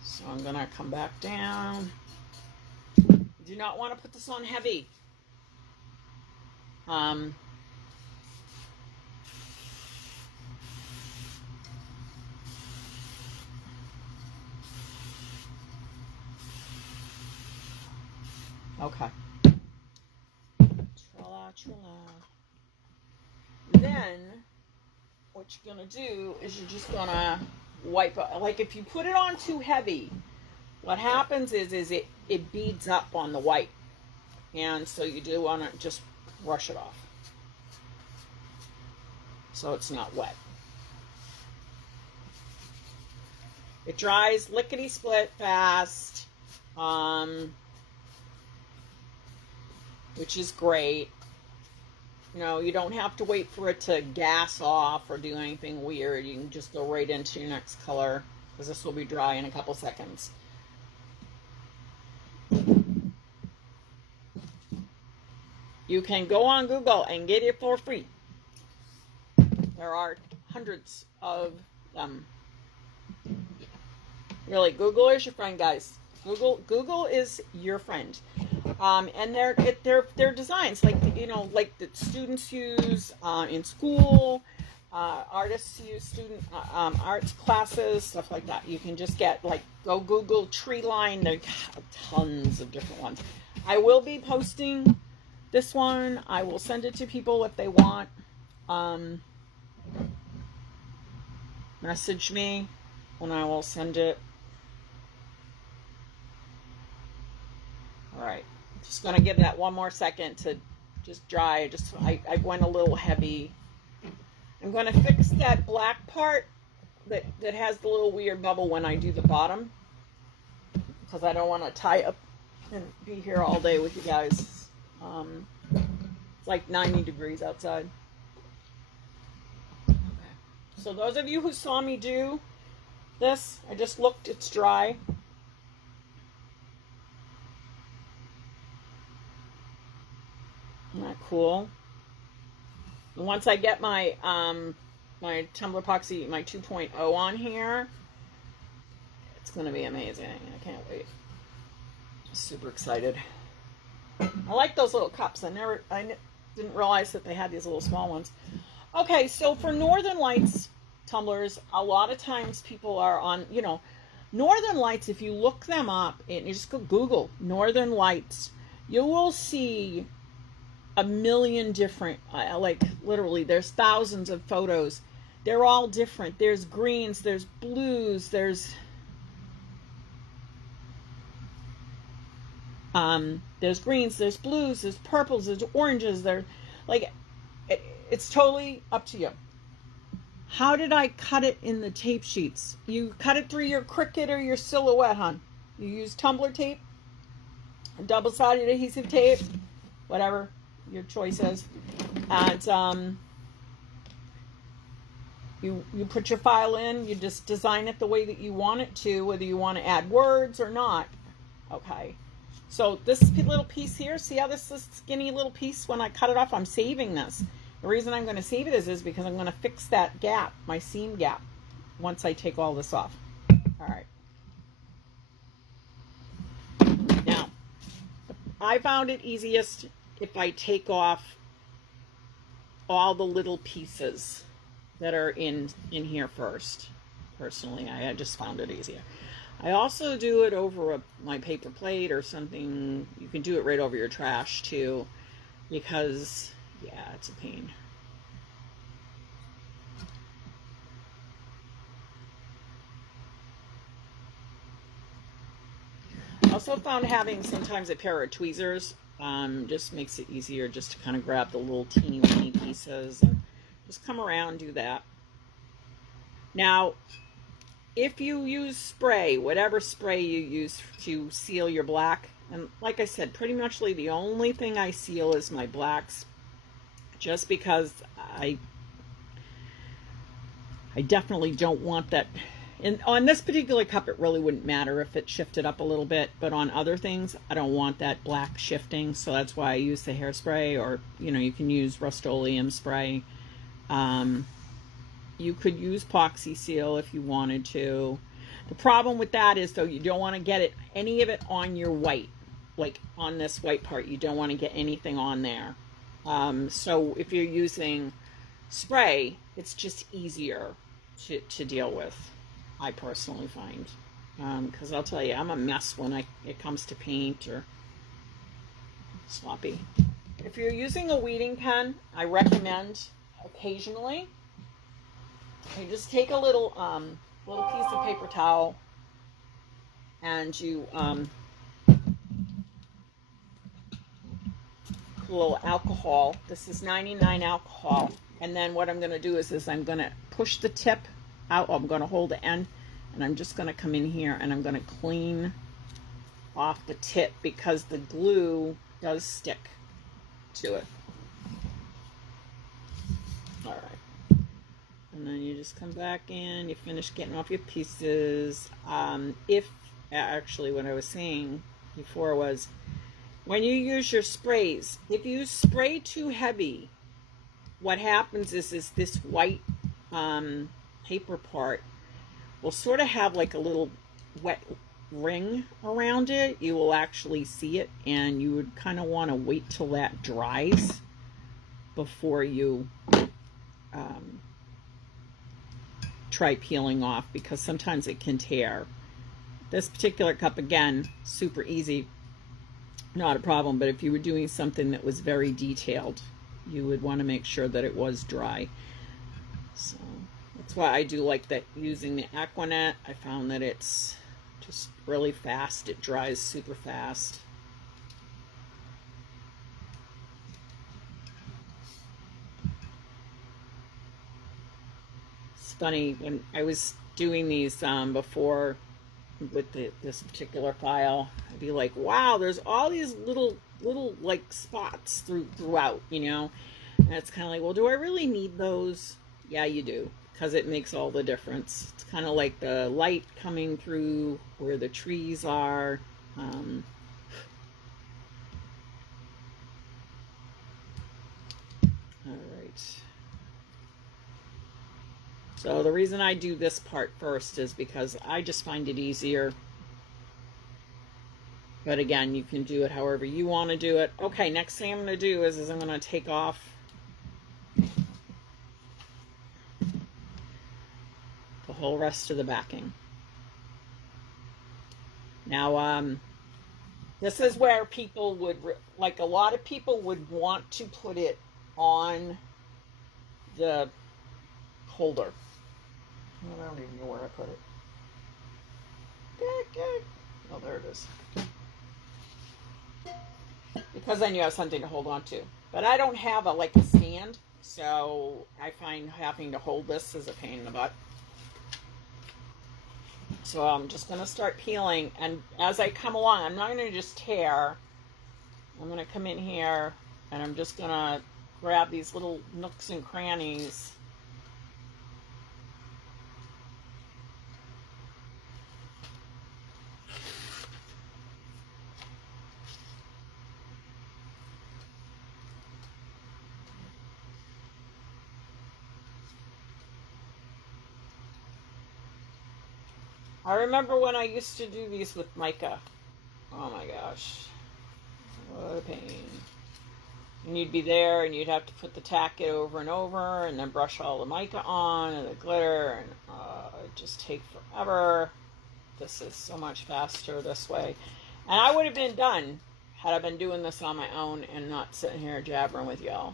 So I'm going to come back down. Do not want to put this on heavy. Um, okay. Then what you're gonna do is you're just gonna wipe it. Like if you put it on too heavy, what happens is it beads up on the white, and so you do want to just brush it off so it's not wet. It dries lickety split fast, which is great. You know, you don't have to wait for it to gas off or do anything weird. You can just go right into your next color, because this will be dry in a couple seconds. You can go on Google and get it for free. There are hundreds of them. Really, Google is your friend, guys. Google is your friend. And they're designs like, you know, like that students use in school, artists use arts classes, stuff like that. You can just get, like, go Google tree line. There are tons of different ones. I will be posting this one. I will send it to people if they want. Message me and I will send it. All right. Just going to give that one more second to just dry. I went a little heavy. I'm going to fix that black part that has the little weird bubble when I do the bottom, because I don't want to tie up and be here all day with you guys. It's like 90 degrees outside. Okay. So those of you who saw me do this, I just looked, it's dry. Isn't that cool? And once I get my my Tumbler Epoxy, my 2.0 on here, it's going to be amazing. I can't wait. Super excited. I like those little cups. I didn't realize that they had these little small ones. Okay, so for Northern Lights tumblers, a lot of times people are on, you know, Northern Lights, if you look them up and you just go Google Northern Lights, you will see a million different, like literally there's thousands of photos. They're all different. There's greens, there's blues, there's greens, there's blues, there's purples, there's oranges. They're like, it's totally up to you. How did I cut it in the tape sheets? You cut it through your Cricut or your Silhouette, hon. You use Tumbler tape, double-sided adhesive tape, whatever your choice is, and you put your file in. You just design it the way that you want it to, whether you want to add words or not. Okay, so this little piece here, see how this skinny little piece, when I cut it off, I'm saving this. The reason I'm going to save it is because I'm going to fix that gap, my seam gap, once I take all this off. All right. Now, I found it easiest if I take off all the little pieces that are in here first. Personally, I just found it easier. I also do it over my paper plate or something. You can do it right over your trash too, because yeah, it's a pain. I also found having sometimes a pair of tweezers just makes it easier just to kind of grab the little teeny weeny pieces and just come around and do that. Now, if you use spray, whatever spray you use to seal your black, and like I said, pretty much the only thing I seal is my blacks, just because I definitely don't want that. And on this particular cup, it really wouldn't matter if it shifted up a little bit, but on other things, I don't want that black shifting, so that's why I use the hairspray, or, you know, you can use Rust-Oleum spray. You could use Poxy Seal if you wanted to. The problem with that is, though, you don't want to get any of it on your white, like on this white part. You don't want to get anything on there. So if you're using spray, it's just easier to deal with, I personally find. Because I'll tell you, I'm a mess when it comes to paint or sloppy. If you're using a weeding pen, I recommend occasionally you just take a little piece of paper towel and you put a little alcohol. This is 99 alcohol. And then what I'm going to do is I'm going to push the tip out. I'm going to hold the end, and I'm just going to come in here and I'm going to clean off the tip because the glue does stick to it. All right. And then you just come back in, you finish getting off your pieces. Actually, what I was saying before was, when you use your sprays, if you spray too heavy, what happens is this white paper part will sort of have like a little wet ring around it. You will actually see it, and you would kind of want to wait till that dries before you try peeling off, because sometimes it can tear. This particular cup, again, super easy, not a problem, but if you were doing something that was very detailed, you would want to make sure that it was dry. So that's why I do like that, using the Aquanet. I found that it's just really fast. It dries super fast. It's funny, when I was doing these before with this particular file, I'd be like, wow, there's all these little like spots throughout, you know. And it's kind of like, well, do I really need those? Yeah, you do, because it makes all the difference. It's kind of like the light coming through where the trees are. All right. So the reason I do this part first is because I just find it easier. But again, you can do it however you want to do it. Okay, next thing I'm going to do is I'm going to take off the whole rest of the backing. Now, this is where people would, like a lot of people would want to put it on the holder. I don't even know where I put it. Oh, there it is. Because then you have something to hold on to. But I don't have a stand, so I find having to hold this is a pain in the butt. So I'm just going to start peeling, and as I come along, I'm not going to just tear. I'm going to come in here, and I'm just going to grab these little nooks and crannies. I remember when I used to do these with mica. Oh my gosh. What a pain. And you'd be there and you'd have to put the tacket over and over and then brush all the mica on and the glitter, and it just takes forever. This is so much faster this way. And I would have been done had I been doing this on my own and not sitting here jabbering with y'all.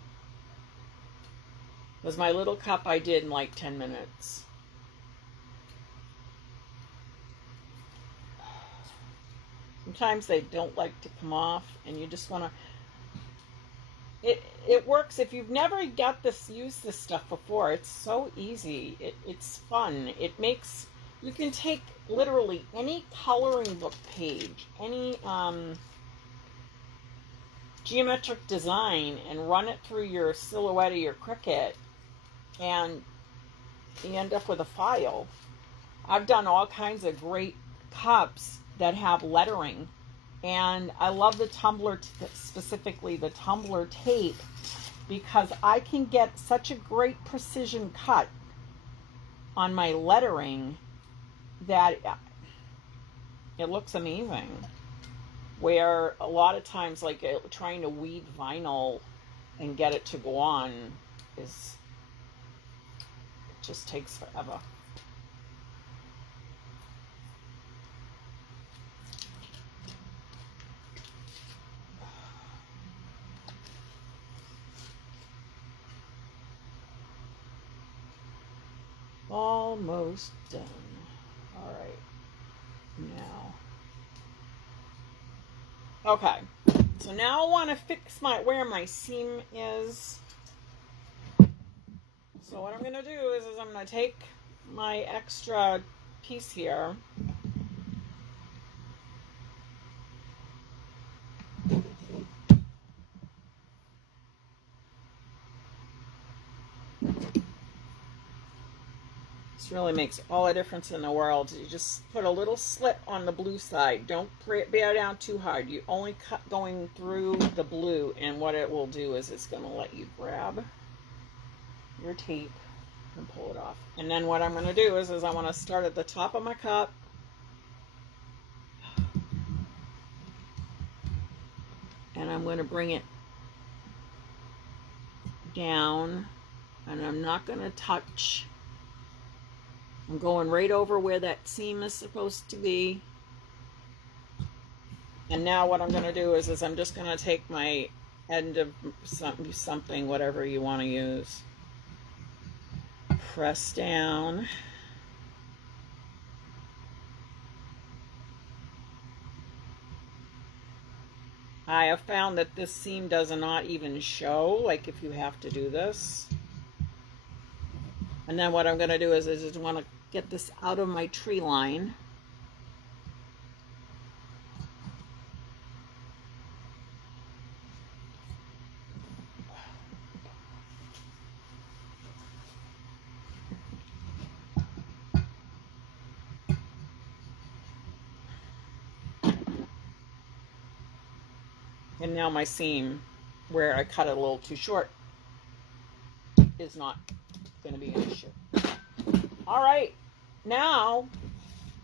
Because my little cup I did in like 10 minutes. Sometimes they don't like to come off, and you just want to. It works if you've never used this stuff before. It's so easy. It's fun. You can take literally any coloring book page, any geometric design, and run it through your Silhouette or your Cricut, and you end up with a file. I've done all kinds of great cups that have lettering, and I love the Tumbler, specifically the Tumbler Tape, because I can get such a great precision cut on my lettering that it looks amazing. Where a lot of times, like trying to weed vinyl, and get it to go on is, it just takes forever. Almost done. All right. Now. Okay. So now I want to fix where my seam is. So what I'm going to do is I'm going to take my extra piece here. Really makes all the difference in the world. You just put a little slit on the blue side. Don't bear down too hard. You only cut going through the blue, and what it will do is it's going to let you grab your tape and pull it off. And then what I'm going to do is I want to start at the top of my cup, and I'm going to bring it down, and I'm not going to touch. I'm going right over where that seam is supposed to be. And now what I'm going to do is I'm just going to take my end of something, whatever you want to use. Press down. I have found that this seam does not even show, like if you have to do this. And then what I'm going to do is I just want to get this out of my tree line. And now my seam, where I cut it a little too short, is not going to be an issue. All right, now,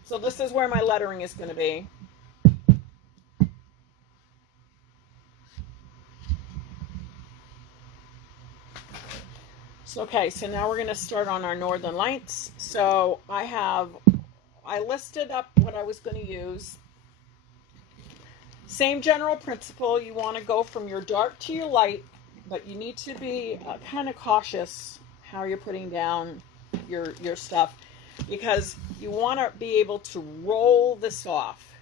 so this is where my lettering is going to be. So, okay, so now we're going to start on our Northern Lights. So I listed up what I was going to use. Same general principle. You want to go from your dark to your light, but you need to be kind of cautious how you're putting down your stuff, because you want to be able to roll this off.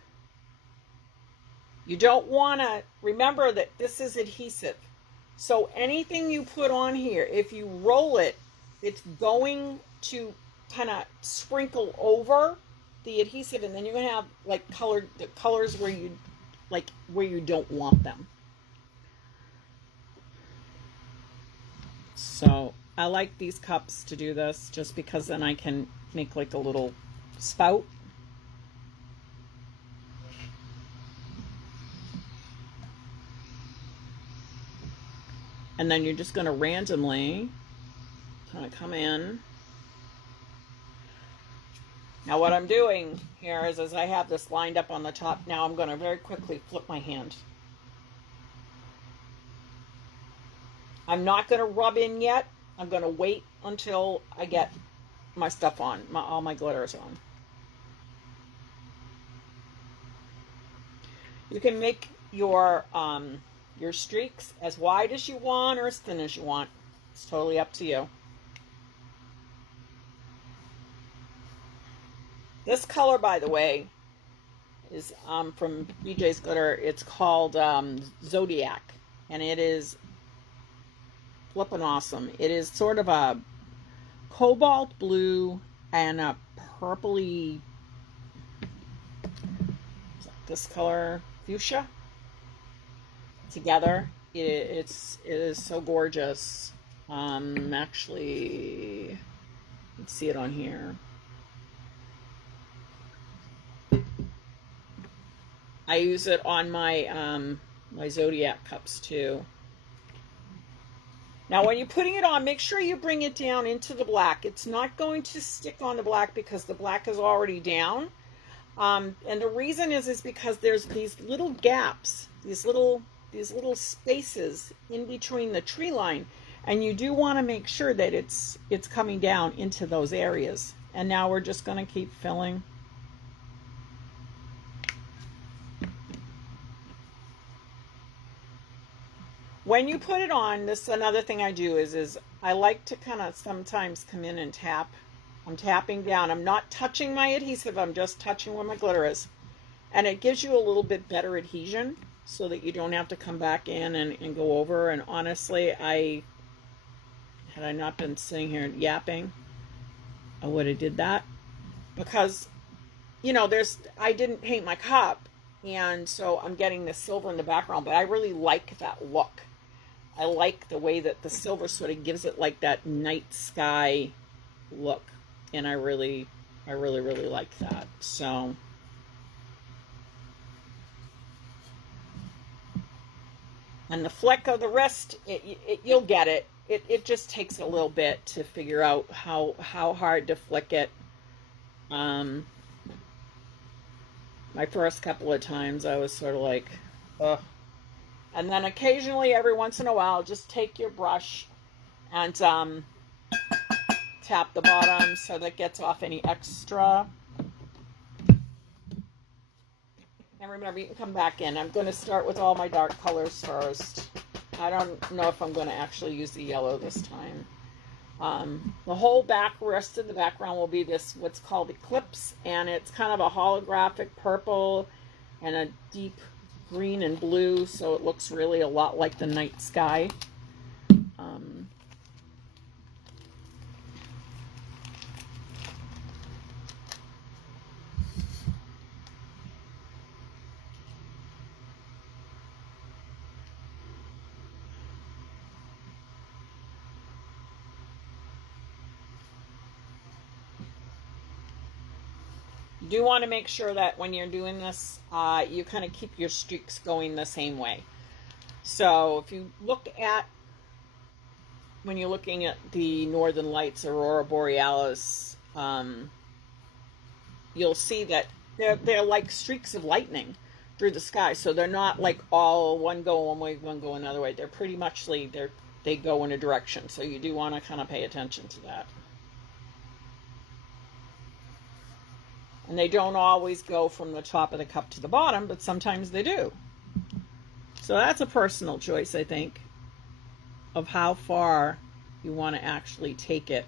You don't want to, remember that this is adhesive, so anything you put on here, if you roll it, it's going to kind of sprinkle over the adhesive, and then you're going to have like the colors where you don't want them. So I like these cups to do this, just because then I can make like a little spout. And then you're just going to randomly kind of come in. Now what I'm doing here is I have this lined up on the top. Now I'm going to very quickly flip my hand. I'm not going to rub in yet. I'm going to wait until I get my stuff on, all my glitters on. You can make your streaks as wide as you want or as thin as you want. It's totally up to you. This color, by the way, is from BJ's Glitter. It's called Zodiac, and it is flippin' awesome. It is sort of a cobalt blue and a purpley, this color, fuchsia, together. It is so gorgeous. Actually, you can see it on here. I use it on my my Zodiac cups too. Now when you're putting it on, make sure you bring it down into the black. It's not going to stick on the black because the black is already down. And the reason is because there's these little gaps, these little these little spaces in between the tree line, and you do want to make sure that it's coming down into those areas. And now we're just going to keep filling. When you put it on, this another thing I do is I like to kind of sometimes come in and tap. I'm tapping down. I'm not touching my adhesive. I'm just touching where my glitter is. And it gives you a little bit better adhesion so that you don't have to come back in and go over. And honestly, had I not been sitting here yapping, I would have did that. Because, you know, I didn't paint my cup. And so I'm getting the silver in the background. But I really like that look. I like the way that the silver sort of gives it like that night sky look. And I really like that. So and the flick of the wrist, you'll get it. It just takes a little bit to figure out how hard to flick it. My first couple of times I was sort of like, ugh. And then occasionally, every once in a while, just take your brush and tap the bottom so that gets off any extra. And remember, you can come back in. I'm going to start with all my dark colors first. I don't know if I'm going to actually use the yellow this time. The whole rest of the background will be this, what's called Eclipse, and it's kind of a holographic purple and a deep green and blue, so it looks really a lot like the night sky. You do want to make sure that when you're doing this, you kind of keep your streaks going the same way. So if you look at, when you're looking at the Northern Lights, Aurora Borealis, you'll see that they're like streaks of lightning through the sky. So they're not like all one go one way, one go another way. They're pretty much they go in a direction. So you do want to kind of pay attention to that. And they don't always go from the top of the cup to the bottom, but sometimes they do. So that's a personal choice, I think, of how far you want to actually take it.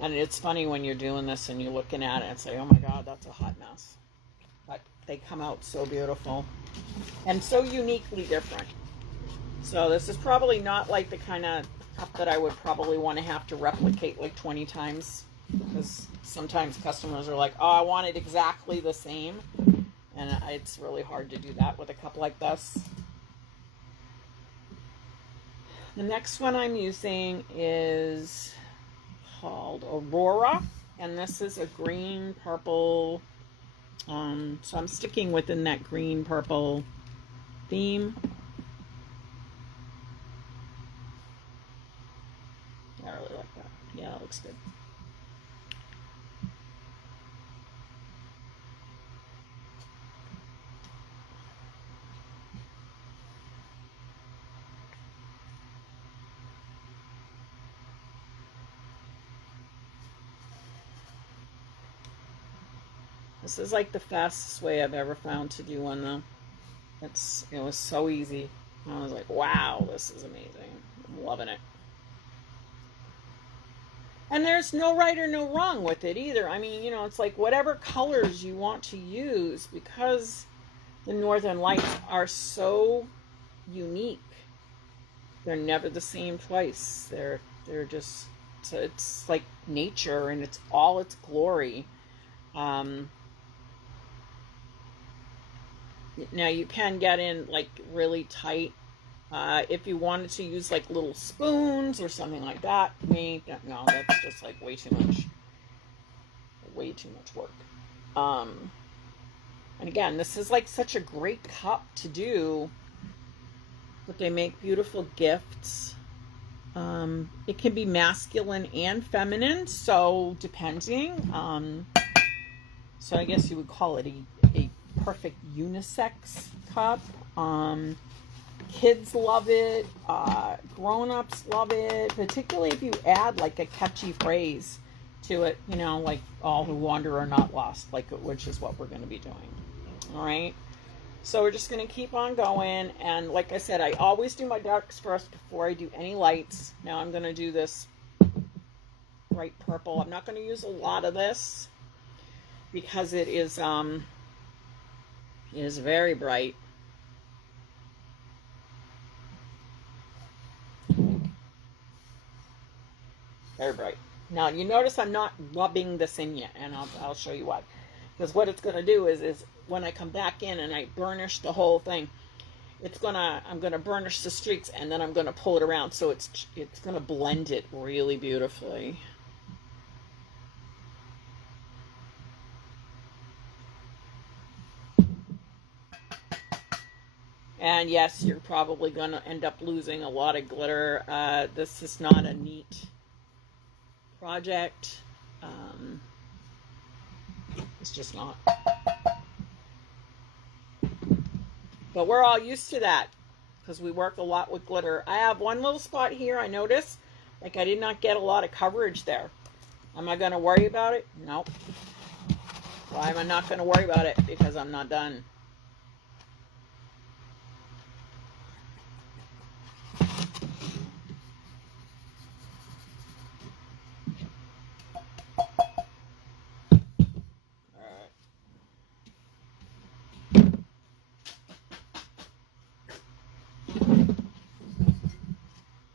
And it's funny when you're doing this and you're looking at it and say, oh my God, that's a hot mess. But they come out so beautiful and so uniquely different. So this is probably not like the kind of cup that I would probably want to have to replicate like 20 times, because sometimes customers are like, oh, I want it exactly the same, and it's really hard to do that with a cup like this. The next one I'm using is called Aurora, and this is a green purple. So I'm sticking within that green purple theme. I really like that. Yeah, that looks good. This is like the fastest way I've ever found to do one, though. It was so easy. I was like, wow, this is amazing. I'm loving it. And there's no right or no wrong with it either. I mean, you know, it's like whatever colors you want to use, because the Northern Lights are so unique. They're never the same twice. They're just, so it's like nature and it's all its glory. Now you can get in like really tight if you wanted to use like little spoons or something like that. No, that's just like way too much work. And again, this is like such a great cup to do, but they make beautiful gifts. It can be masculine and feminine, so depending. So I guess you would call it a perfect unisex cup. Kids love it. Grown-ups love it, particularly if you add like a catchy phrase to it, you know, like all who wander are not lost, like, which is what we're going to be doing. All right. So we're just going to keep on going. And like I said, I always do my darks first before I do any lights. Now I'm going to do this bright purple. I'm not going to use a lot of this because it is very bright. Very bright. Now you notice I'm not rubbing this in yet, and I'll show you why. Because what it's going to do is when I come back in and I burnish the whole thing, I'm gonna burnish the streaks, and then I'm gonna pull it around, so it's gonna blend it really beautifully. And yes, you're probably gonna end up losing a lot of glitter. This is not a neat project. It's just not. But we're all used to that because we work a lot with glitter. I have one little spot here I noticed, like I did not get a lot of coverage there. Am I going to worry about it? Nope. Why am I not going to worry about it? Because I'm not done.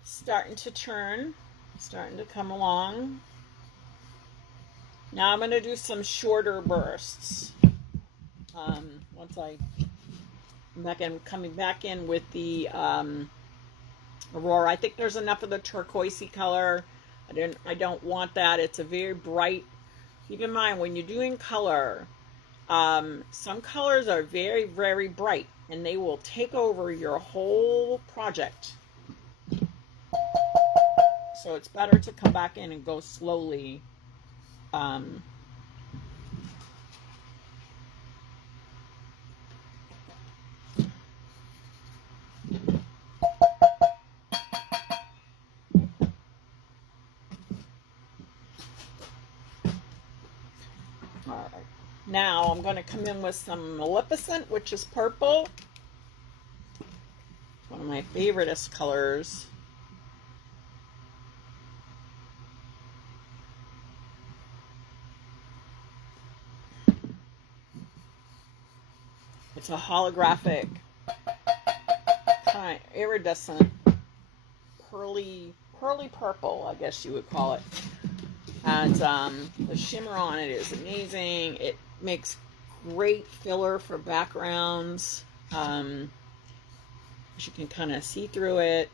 Starting to turn, starting to come along. Now I'm going to do some shorter bursts. Once I'm coming back in with the Aurora. I think there's enough of the turquoisey color. I don't want that. It's a very bright. Keep in mind when you're doing color, some colors are very, very bright, and they will take over your whole project. So it's better to come back in and go slowly. All right. Now I'm going to come in with some Maleficent, which is purple. One of my favoriteest colors. It's a holographic, kind of iridescent, pearly purple, I guess you would call it. And the shimmer on it is amazing. It makes great filler for backgrounds. You can kind of see through it.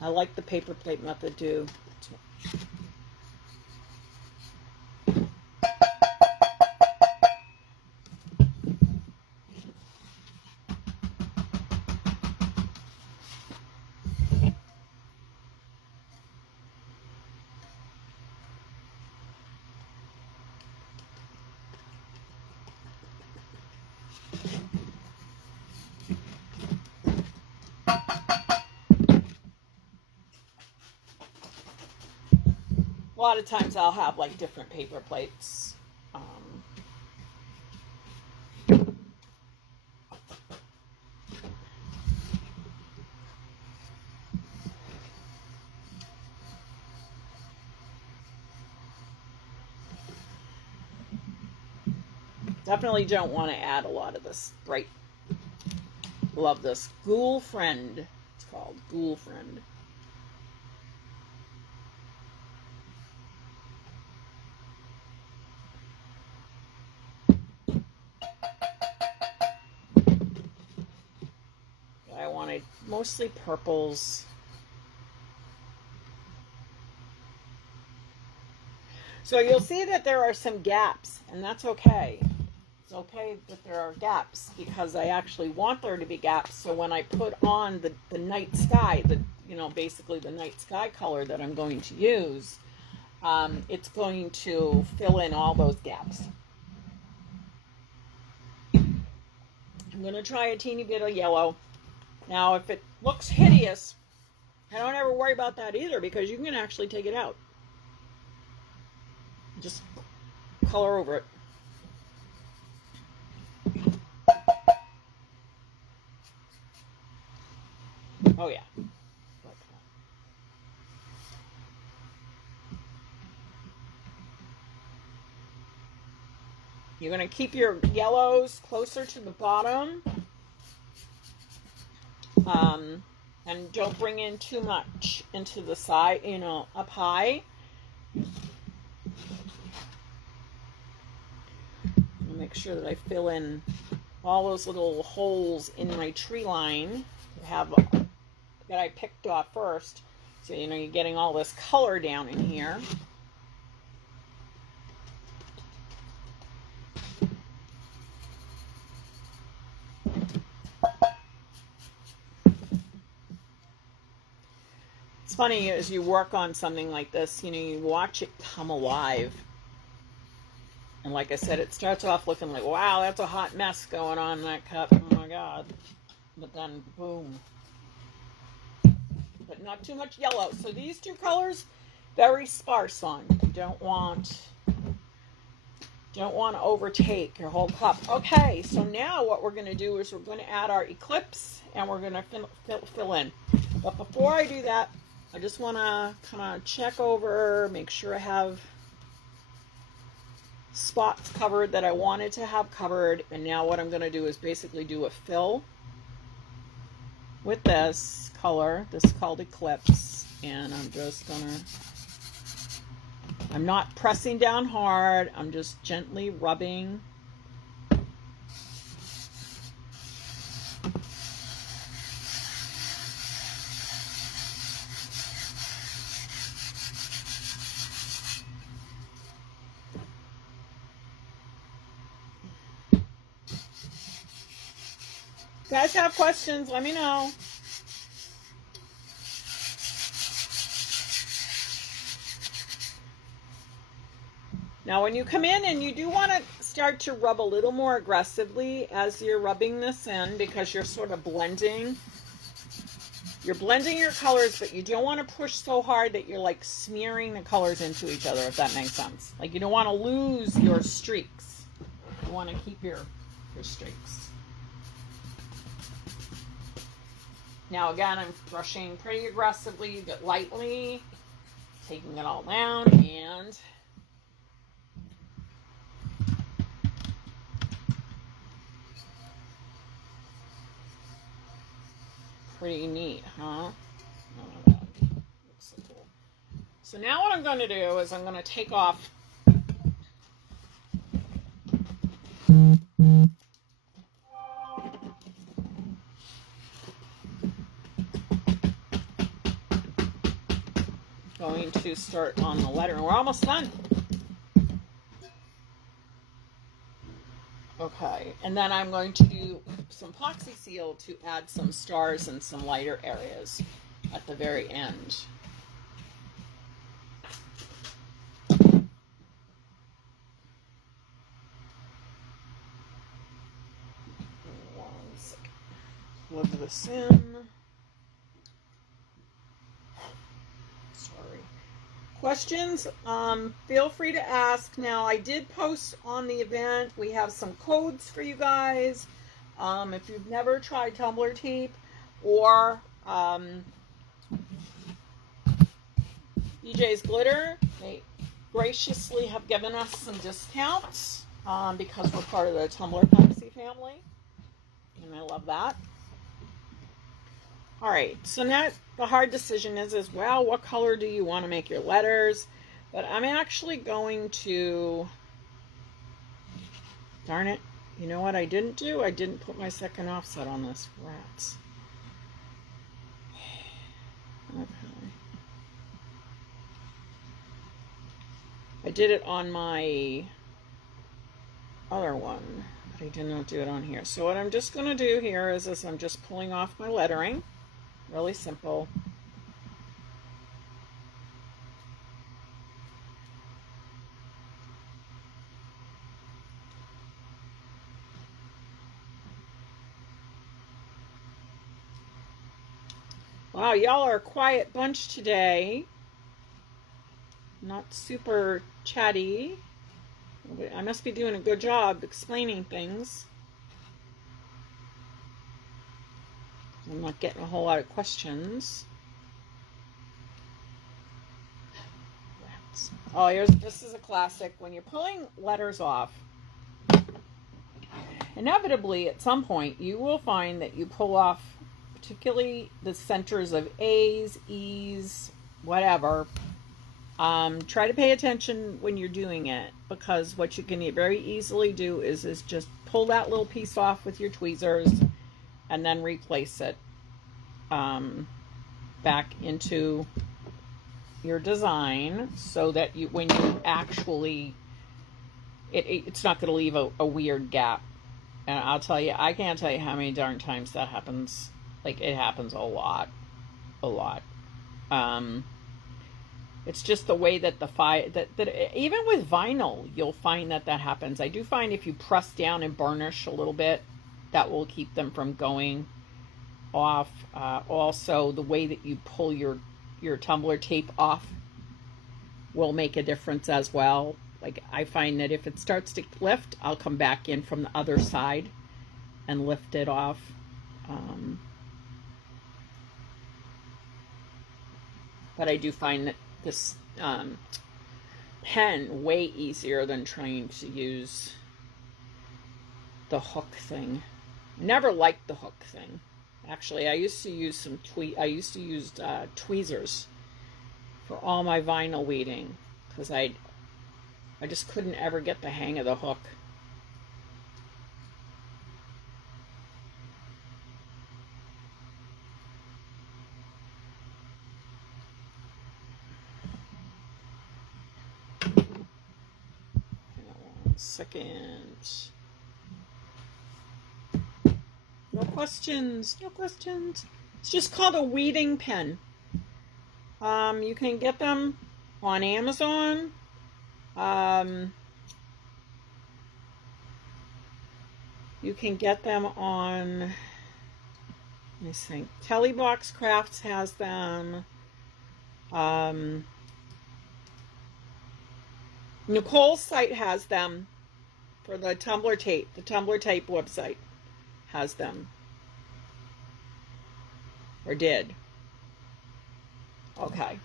I like the paper plate method too. A lot of times I'll have like different paper plates. Definitely don't want to add a lot of this bright. Love this. Ghoul Friend. It's called Ghoul Friend. I wanted mostly purples. So you'll see that there are some gaps, and that's okay. It's okay that there are gaps because I actually want there to be gaps. So when I put on the night sky, basically the night sky color that I'm going to use, it's going to fill in all those gaps. I'm going to try a teeny bit of yellow. Now, if it looks hideous, I don't ever worry about that either because you can actually take it out. Just color over it. Oh yeah. You're going to keep your yellows closer to the bottom. And don't bring in too much into the side, up high. I'll make sure that I fill in all those little holes in my tree line that I picked off first. So, you're getting all this color down in here. It's funny as you work on something like this, you watch it come alive. And like I said, it starts off looking like, wow, that's a hot mess going on in that cup. Oh my God. But then, boom. But not too much yellow. So these two colors, very sparse on. You don't want to overtake your whole cup. Okay, so now what we're going to do is we're going to add our eclipse and we're going to fill in. But before I do that, I just want to kind of check over, make sure I have spots covered that I wanted to have covered. And now what I'm going to do is basically do a fill with this color. This is called Eclipse. And I'm just going to, I'm not pressing down hard. I'm just gently rubbing. If you guys have questions, let me know. Now when you come in and you do want to start to rub a little more aggressively as you're rubbing this in because you're sort of blending. You're blending your colors, but you don't want to push so hard that you're like smearing the colors into each other, if that makes sense. Like you don't want to lose your streaks. You want to keep your streaks. Now again, I'm brushing pretty aggressively, but lightly, taking it all down, and pretty neat, huh? Oh, that looks so cool. So now what I'm going to do is I'm going to take off going to start on the letter, and we're almost done. Okay, and then I'm going to do some Epoxy Seal to add some stars and some lighter areas at the very end. One second. Plug this in. Questions, feel free to ask. Now, I did post on the event. We have some codes for you guys. If you've never tried Tumbler Tape or BJ's Glitter, they graciously have given us some discounts because we're part of the Tumbler Epoxy family. And I love that. All right, so now the hard decision is, well, what color do you want to make your letters? But I'm actually going to, darn it, you know what I didn't do? I didn't put my second offset on this. Rats. Okay. I did it on my other one, but I did not do it on here. So what I'm just going to do here is this. I'm just pulling off my lettering. Really simple. Wow, y'all are a quiet bunch today. Not super chatty. I must be doing a good job explaining things. I'm not getting a whole lot of questions. Oh, this is a classic. When you're pulling letters off, inevitably at some point you will find that you pull off particularly the centers of A's, E's, whatever. Try to pay attention when you're doing it, because what you can very easily do is just pull that little piece off with your tweezers and then replace it back into your design, so that when you actually, it's not going to leave a weird gap. And I'll tell you, I can't tell you how many darn times that happens. Like, it happens a lot. It's just the way that that even with vinyl, you'll find that happens. I do find if you press down and burnish a little bit, that will keep them from going off. Also, the way that you pull your tumbler tape off will make a difference as well. Like, I find that if it starts to lift, I'll come back in from the other side and lift it off. But I do find that this pen way easier than trying to use the hook thing. I never liked the hook thing. Actually, I used to use tweezers for all my vinyl weeding, because I just couldn't ever get the hang of the hook. Second. No questions. It's just called a weeding pen. You can get them on Amazon. You can get them on, let me think, Telebox Crafts has them. Nicole's site has them for the Tumbler Tape. The Tumbler Tape website has them. Or did. Okay.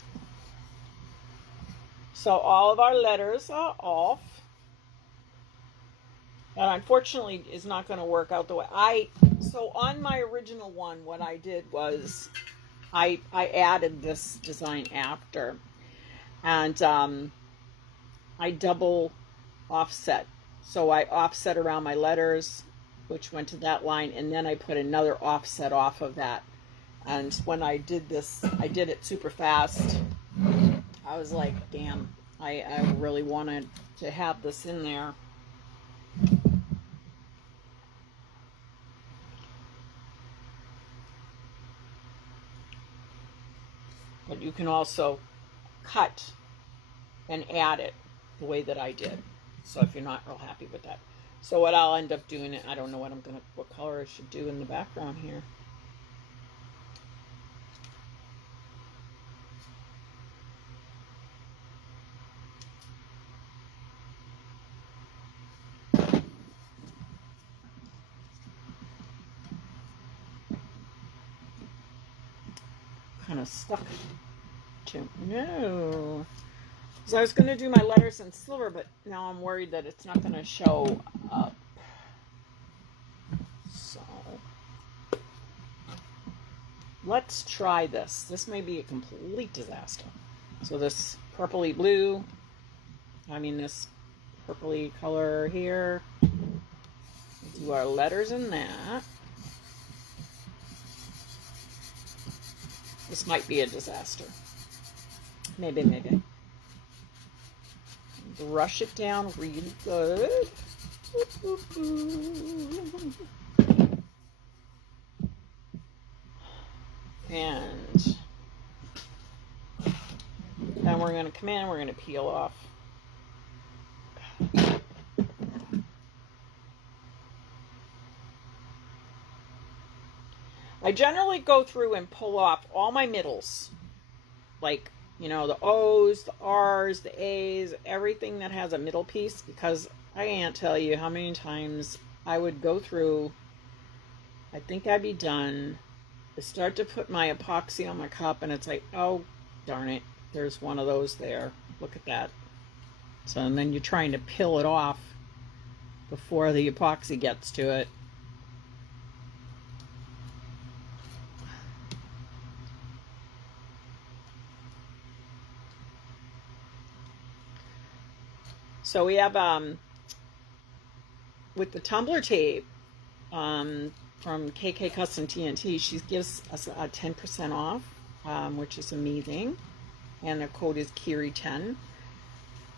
So all of our letters are off. That unfortunately is not going to work out the way so on my original one, what I did was I added this design after, and I double offset. So I offset around my letters, which went to that line, and then I put another offset off of that. And when I did this, I did it super fast. I was like, damn, I really wanted to have this in there. But you can also cut and add it the way that I did. So if you're not real happy with that. So what I'll end up doing, I don't know what color I should do in the background here. Kind of stuck to, no. So I was going to do my letters in silver, but now I'm worried that it's not going to show up. So let's try this. This may be a complete disaster. So this purpley blue, this purpley color here. We'll do our letters in that. This might be a disaster. Maybe. brush it down really good. And then we're going to come in, we're going to peel off. I generally go through and pull off all my middles, like, you know, the O's, the R's, the A's, everything that has a middle piece, because I can't tell you how many times I would go through, I think I'd be done, I start to put my epoxy on my cup, and it's like, oh, darn it, there's one of those there. Look at that. So, and then you're trying to peel it off before the epoxy gets to it. So we have, with the Tumbler Tape, from KK Custom TNT, she gives us a 10% off, which is amazing. And the code is Kiri10.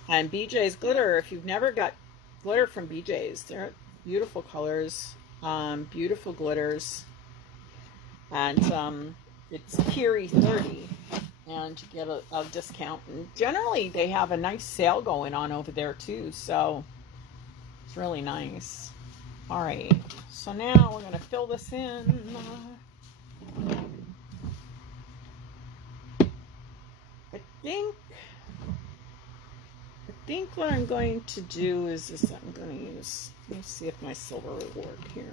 And BJ's glitter, if you've never got glitter from BJ's, they're beautiful colors, beautiful glitters. And it's Kiri30. And you get a discount. And generally, they have a nice sale going on over there, too. So, it's really nice. All right. So, now we're going to fill this in. I think what I'm going to do is I'm going to use, let me see if my silver will work here.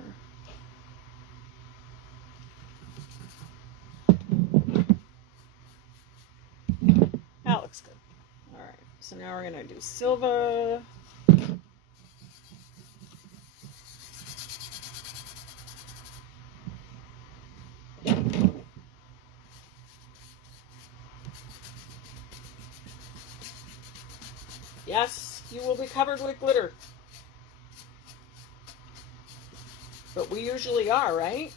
That looks good. All right, so now we're going to do silver. Yes, you will be covered with glitter. But we usually are, right?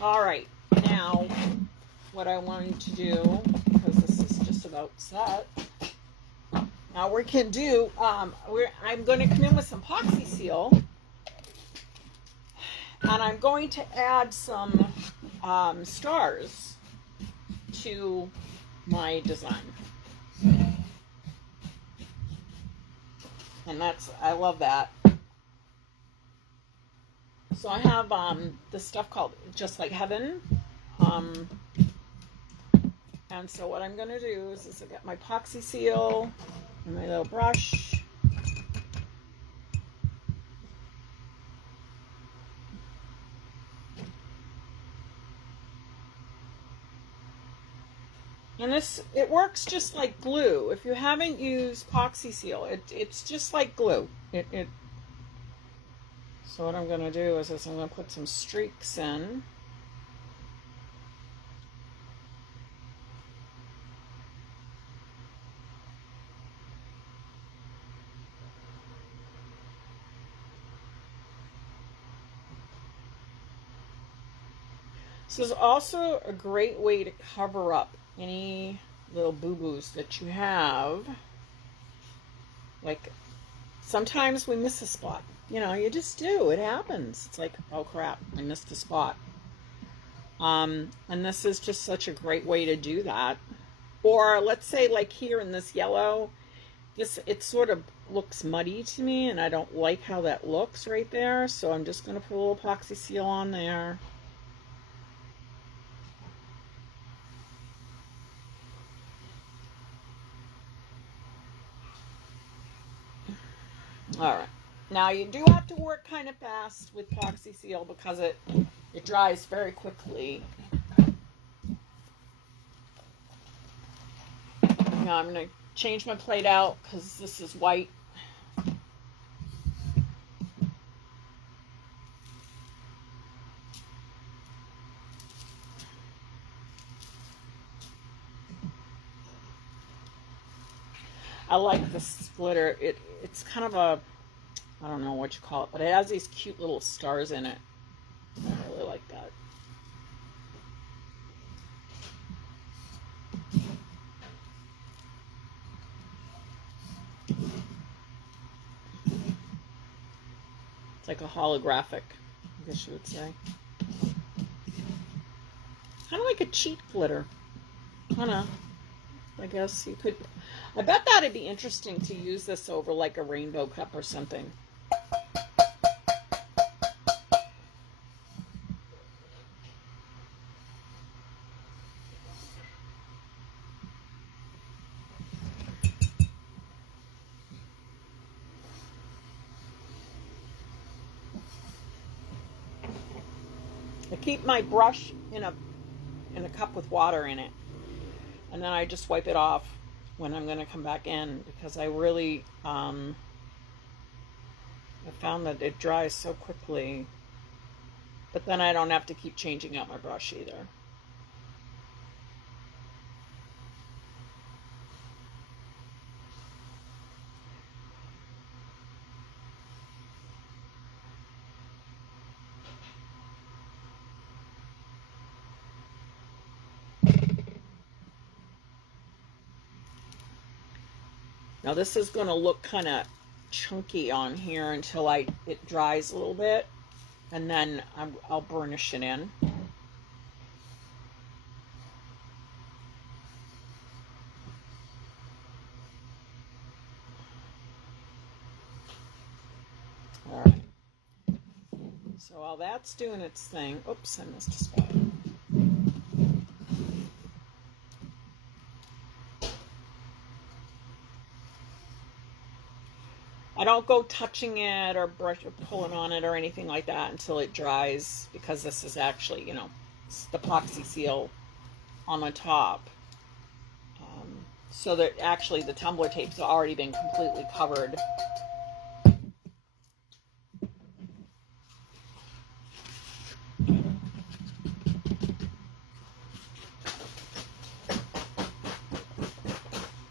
All right, now what I wanted to do, because this is just about set, now we can do, I'm going to come in with some Epoxy Seal, and I'm going to add some stars to my design. And I love that. So I have this stuff called Just Like Heaven. And so what I'm going to do is I got my Epoxy Seal and my little brush. And it works just like glue. If you haven't used Epoxy Seal, it's just like glue. So what I'm going to do is I'm going to put some streaks in. This is also a great way to cover up any little boo-boos that you have. Like, sometimes we miss a spot. You know, you just do. It happens. It's like, oh crap, I missed a spot. And this is just such a great way to do that. Or let's say like here in this yellow, it sort of looks muddy to me, and I don't like how that looks right there. So I'm just going to put a little Epoxy Seal on there. All right. Now you do have to work kind of fast with Epoxy Seal because it dries very quickly. Now I'm going to change my plate out because this is white. I like this glitter. It's kind of a, I don't know what you call it, but it has these cute little stars in it. I really like that. It's like a holographic, I guess you would say. Kind of like a cheat glitter. I don't know. I guess you could. I bet that'd be interesting to use this over like a rainbow cup or something. I keep my brush in a cup with water in it, and then I just wipe it off when I'm going to come back in, because I really I found that it dries so quickly, but then I don't have to keep changing out my brush either. Now this is going to look kind of chunky on here until it dries a little bit, and then I'll burnish it in. All right. So while that's doing its thing, oops, I missed a spot. I don't go touching it or pulling on it or anything like that until it dries, because this is actually, you know, it's the epoxy seal on the top. So that actually the tumbler tape's already been completely covered.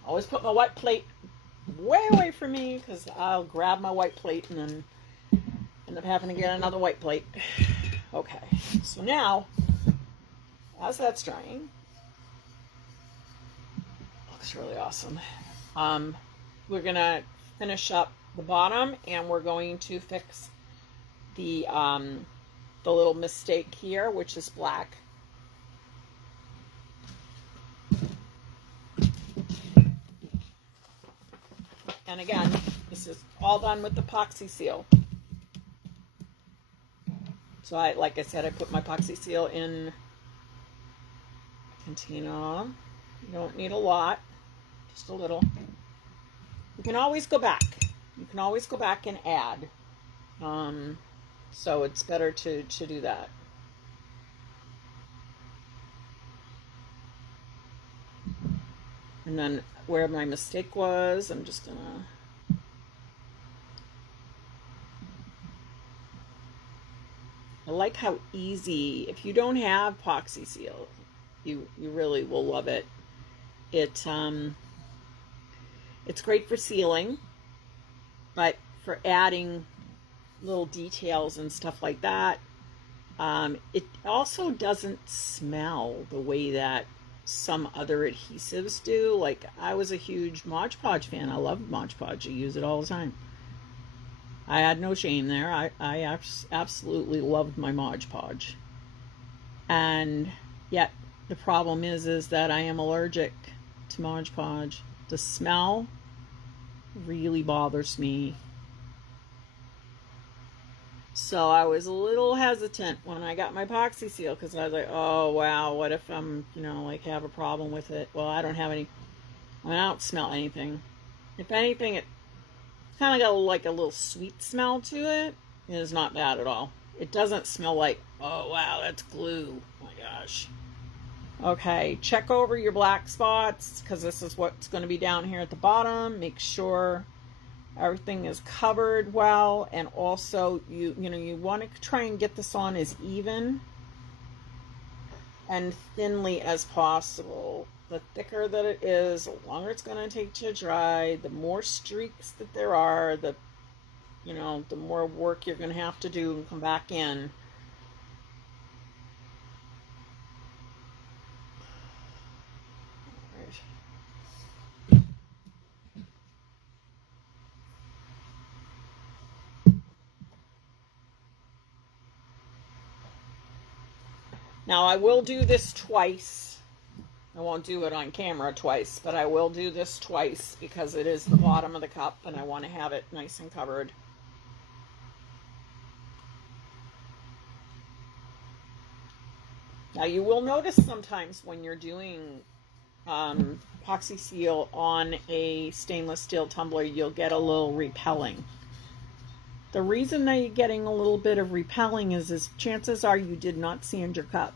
Always put my white plate way away from me, because I'll grab my white plate and then end up having to get another white plate. Okay, so now, as that's drying, looks really awesome. We're gonna finish up the bottom, and we're going to fix the little mistake here, which is black. And again, this is all done with the epoxy seal. So like I said, I put my epoxy seal in a container. You don't need a lot, just a little. You can always go back. You can always go back and add. So it's better to do that. And then where my mistake was, I'm just gonna I like how easy, if you don't have epoxy seal, you really will love it. It's great for sealing, but for adding little details and stuff like that, it also doesn't smell the way that some other adhesives do. Like, I was a huge Mod Podge fan. I love Mod Podge. I use it all the time. I had no shame there. I absolutely loved my Mod Podge. And yet the problem is that I am allergic to Mod Podge. The smell really bothers me. So I was a little hesitant when I got my epoxy seal, because I was like, oh wow, what if I'm, like have a problem with it? Well, I don't have any, I don't smell anything. If anything, it kind of got like a little sweet smell to it. It is not bad at all. It doesn't smell like, oh wow, that's glue. Oh my gosh. Okay, check over your black spots, because this is what's going to be down here at the bottom. Make sure everything is covered well, and also you want to try and get this on as even and thinly as possible. The thicker that it is, the longer it's going to take to dry. The more streaks that there are, the more work you're going to have to do and come back in. Now I will do this twice. I won't do it on camera twice, but I will do this twice because it is the bottom of the cup and I want to have it nice and covered. Now you will notice sometimes when you're doing epoxy seal on a stainless steel tumbler, you'll get a little repelling. The reason that you're getting a little bit of repelling is chances are you did not sand your cup.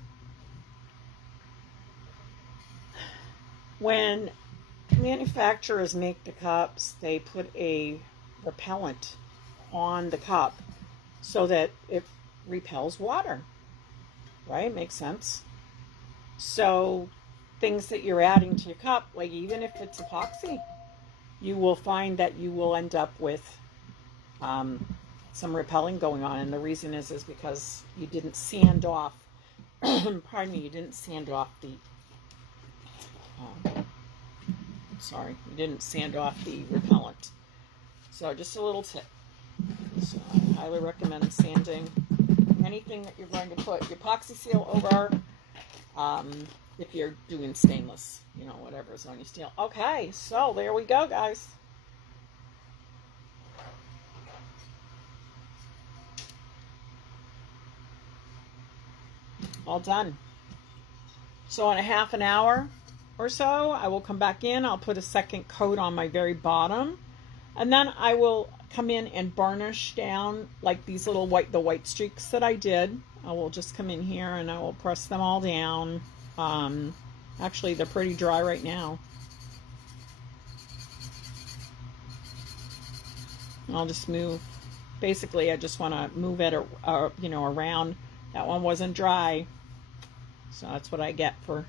When manufacturers make the cups, they put a repellent on the cup so that it repels water. Right? Makes sense. So things that you're adding to your cup, like even if it's epoxy, you will find that you will end up with some repelling going on. And the reason is because you didn't sand off, pardon me, you didn't sand off the, you didn't sand off the repellent. So just a little tip. So I highly recommend sanding anything that you're going to put your epoxy seal over, if you're doing stainless, you know, whatever's on your steel. Okay, so there we go, guys. All done. So in a half an hour or so, I will come back in. I'll put a second coat on my very bottom, and then I will come in and varnish down like these little white streaks that I did. I will just come in here and I will press them all down. Actually, they're pretty dry right now. I'll just move. Basically, I just want to move it, you know, around. That one wasn't dry, so that's what I get for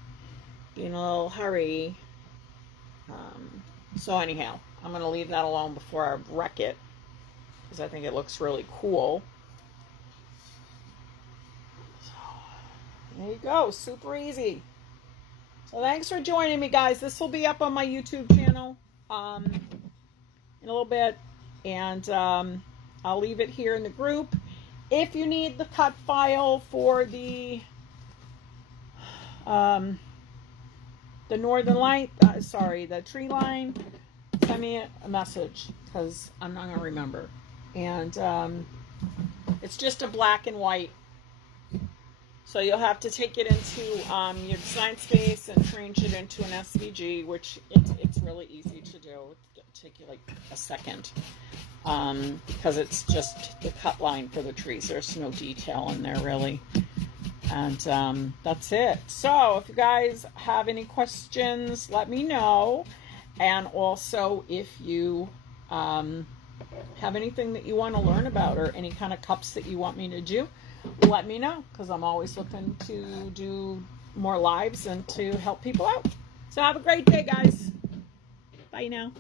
being a little hurry. So anyhow, I'm going to leave that alone before I wreck it, because I think it looks really cool. So, there you go. Super easy. So thanks for joining me, guys. This will be up on my YouTube channel in a little bit. And I'll leave it here in the group. If you need the cut file for the Northern Light, the tree line, send me a message, because I'm not going to remember. And it's just a black and white. So you'll have to take it into your design space and change it into an SVG, which it's really easy to do. It'll take you like a second, because it's just the cut line for the trees. There's no detail in there really. And that's it. So if you guys have any questions, let me know. And also if you have anything that you want to learn about, or any kind of cups that you want me to do, let me know, because I'm always looking to do more lives and to help people out. So have a great day, guys. Bye now.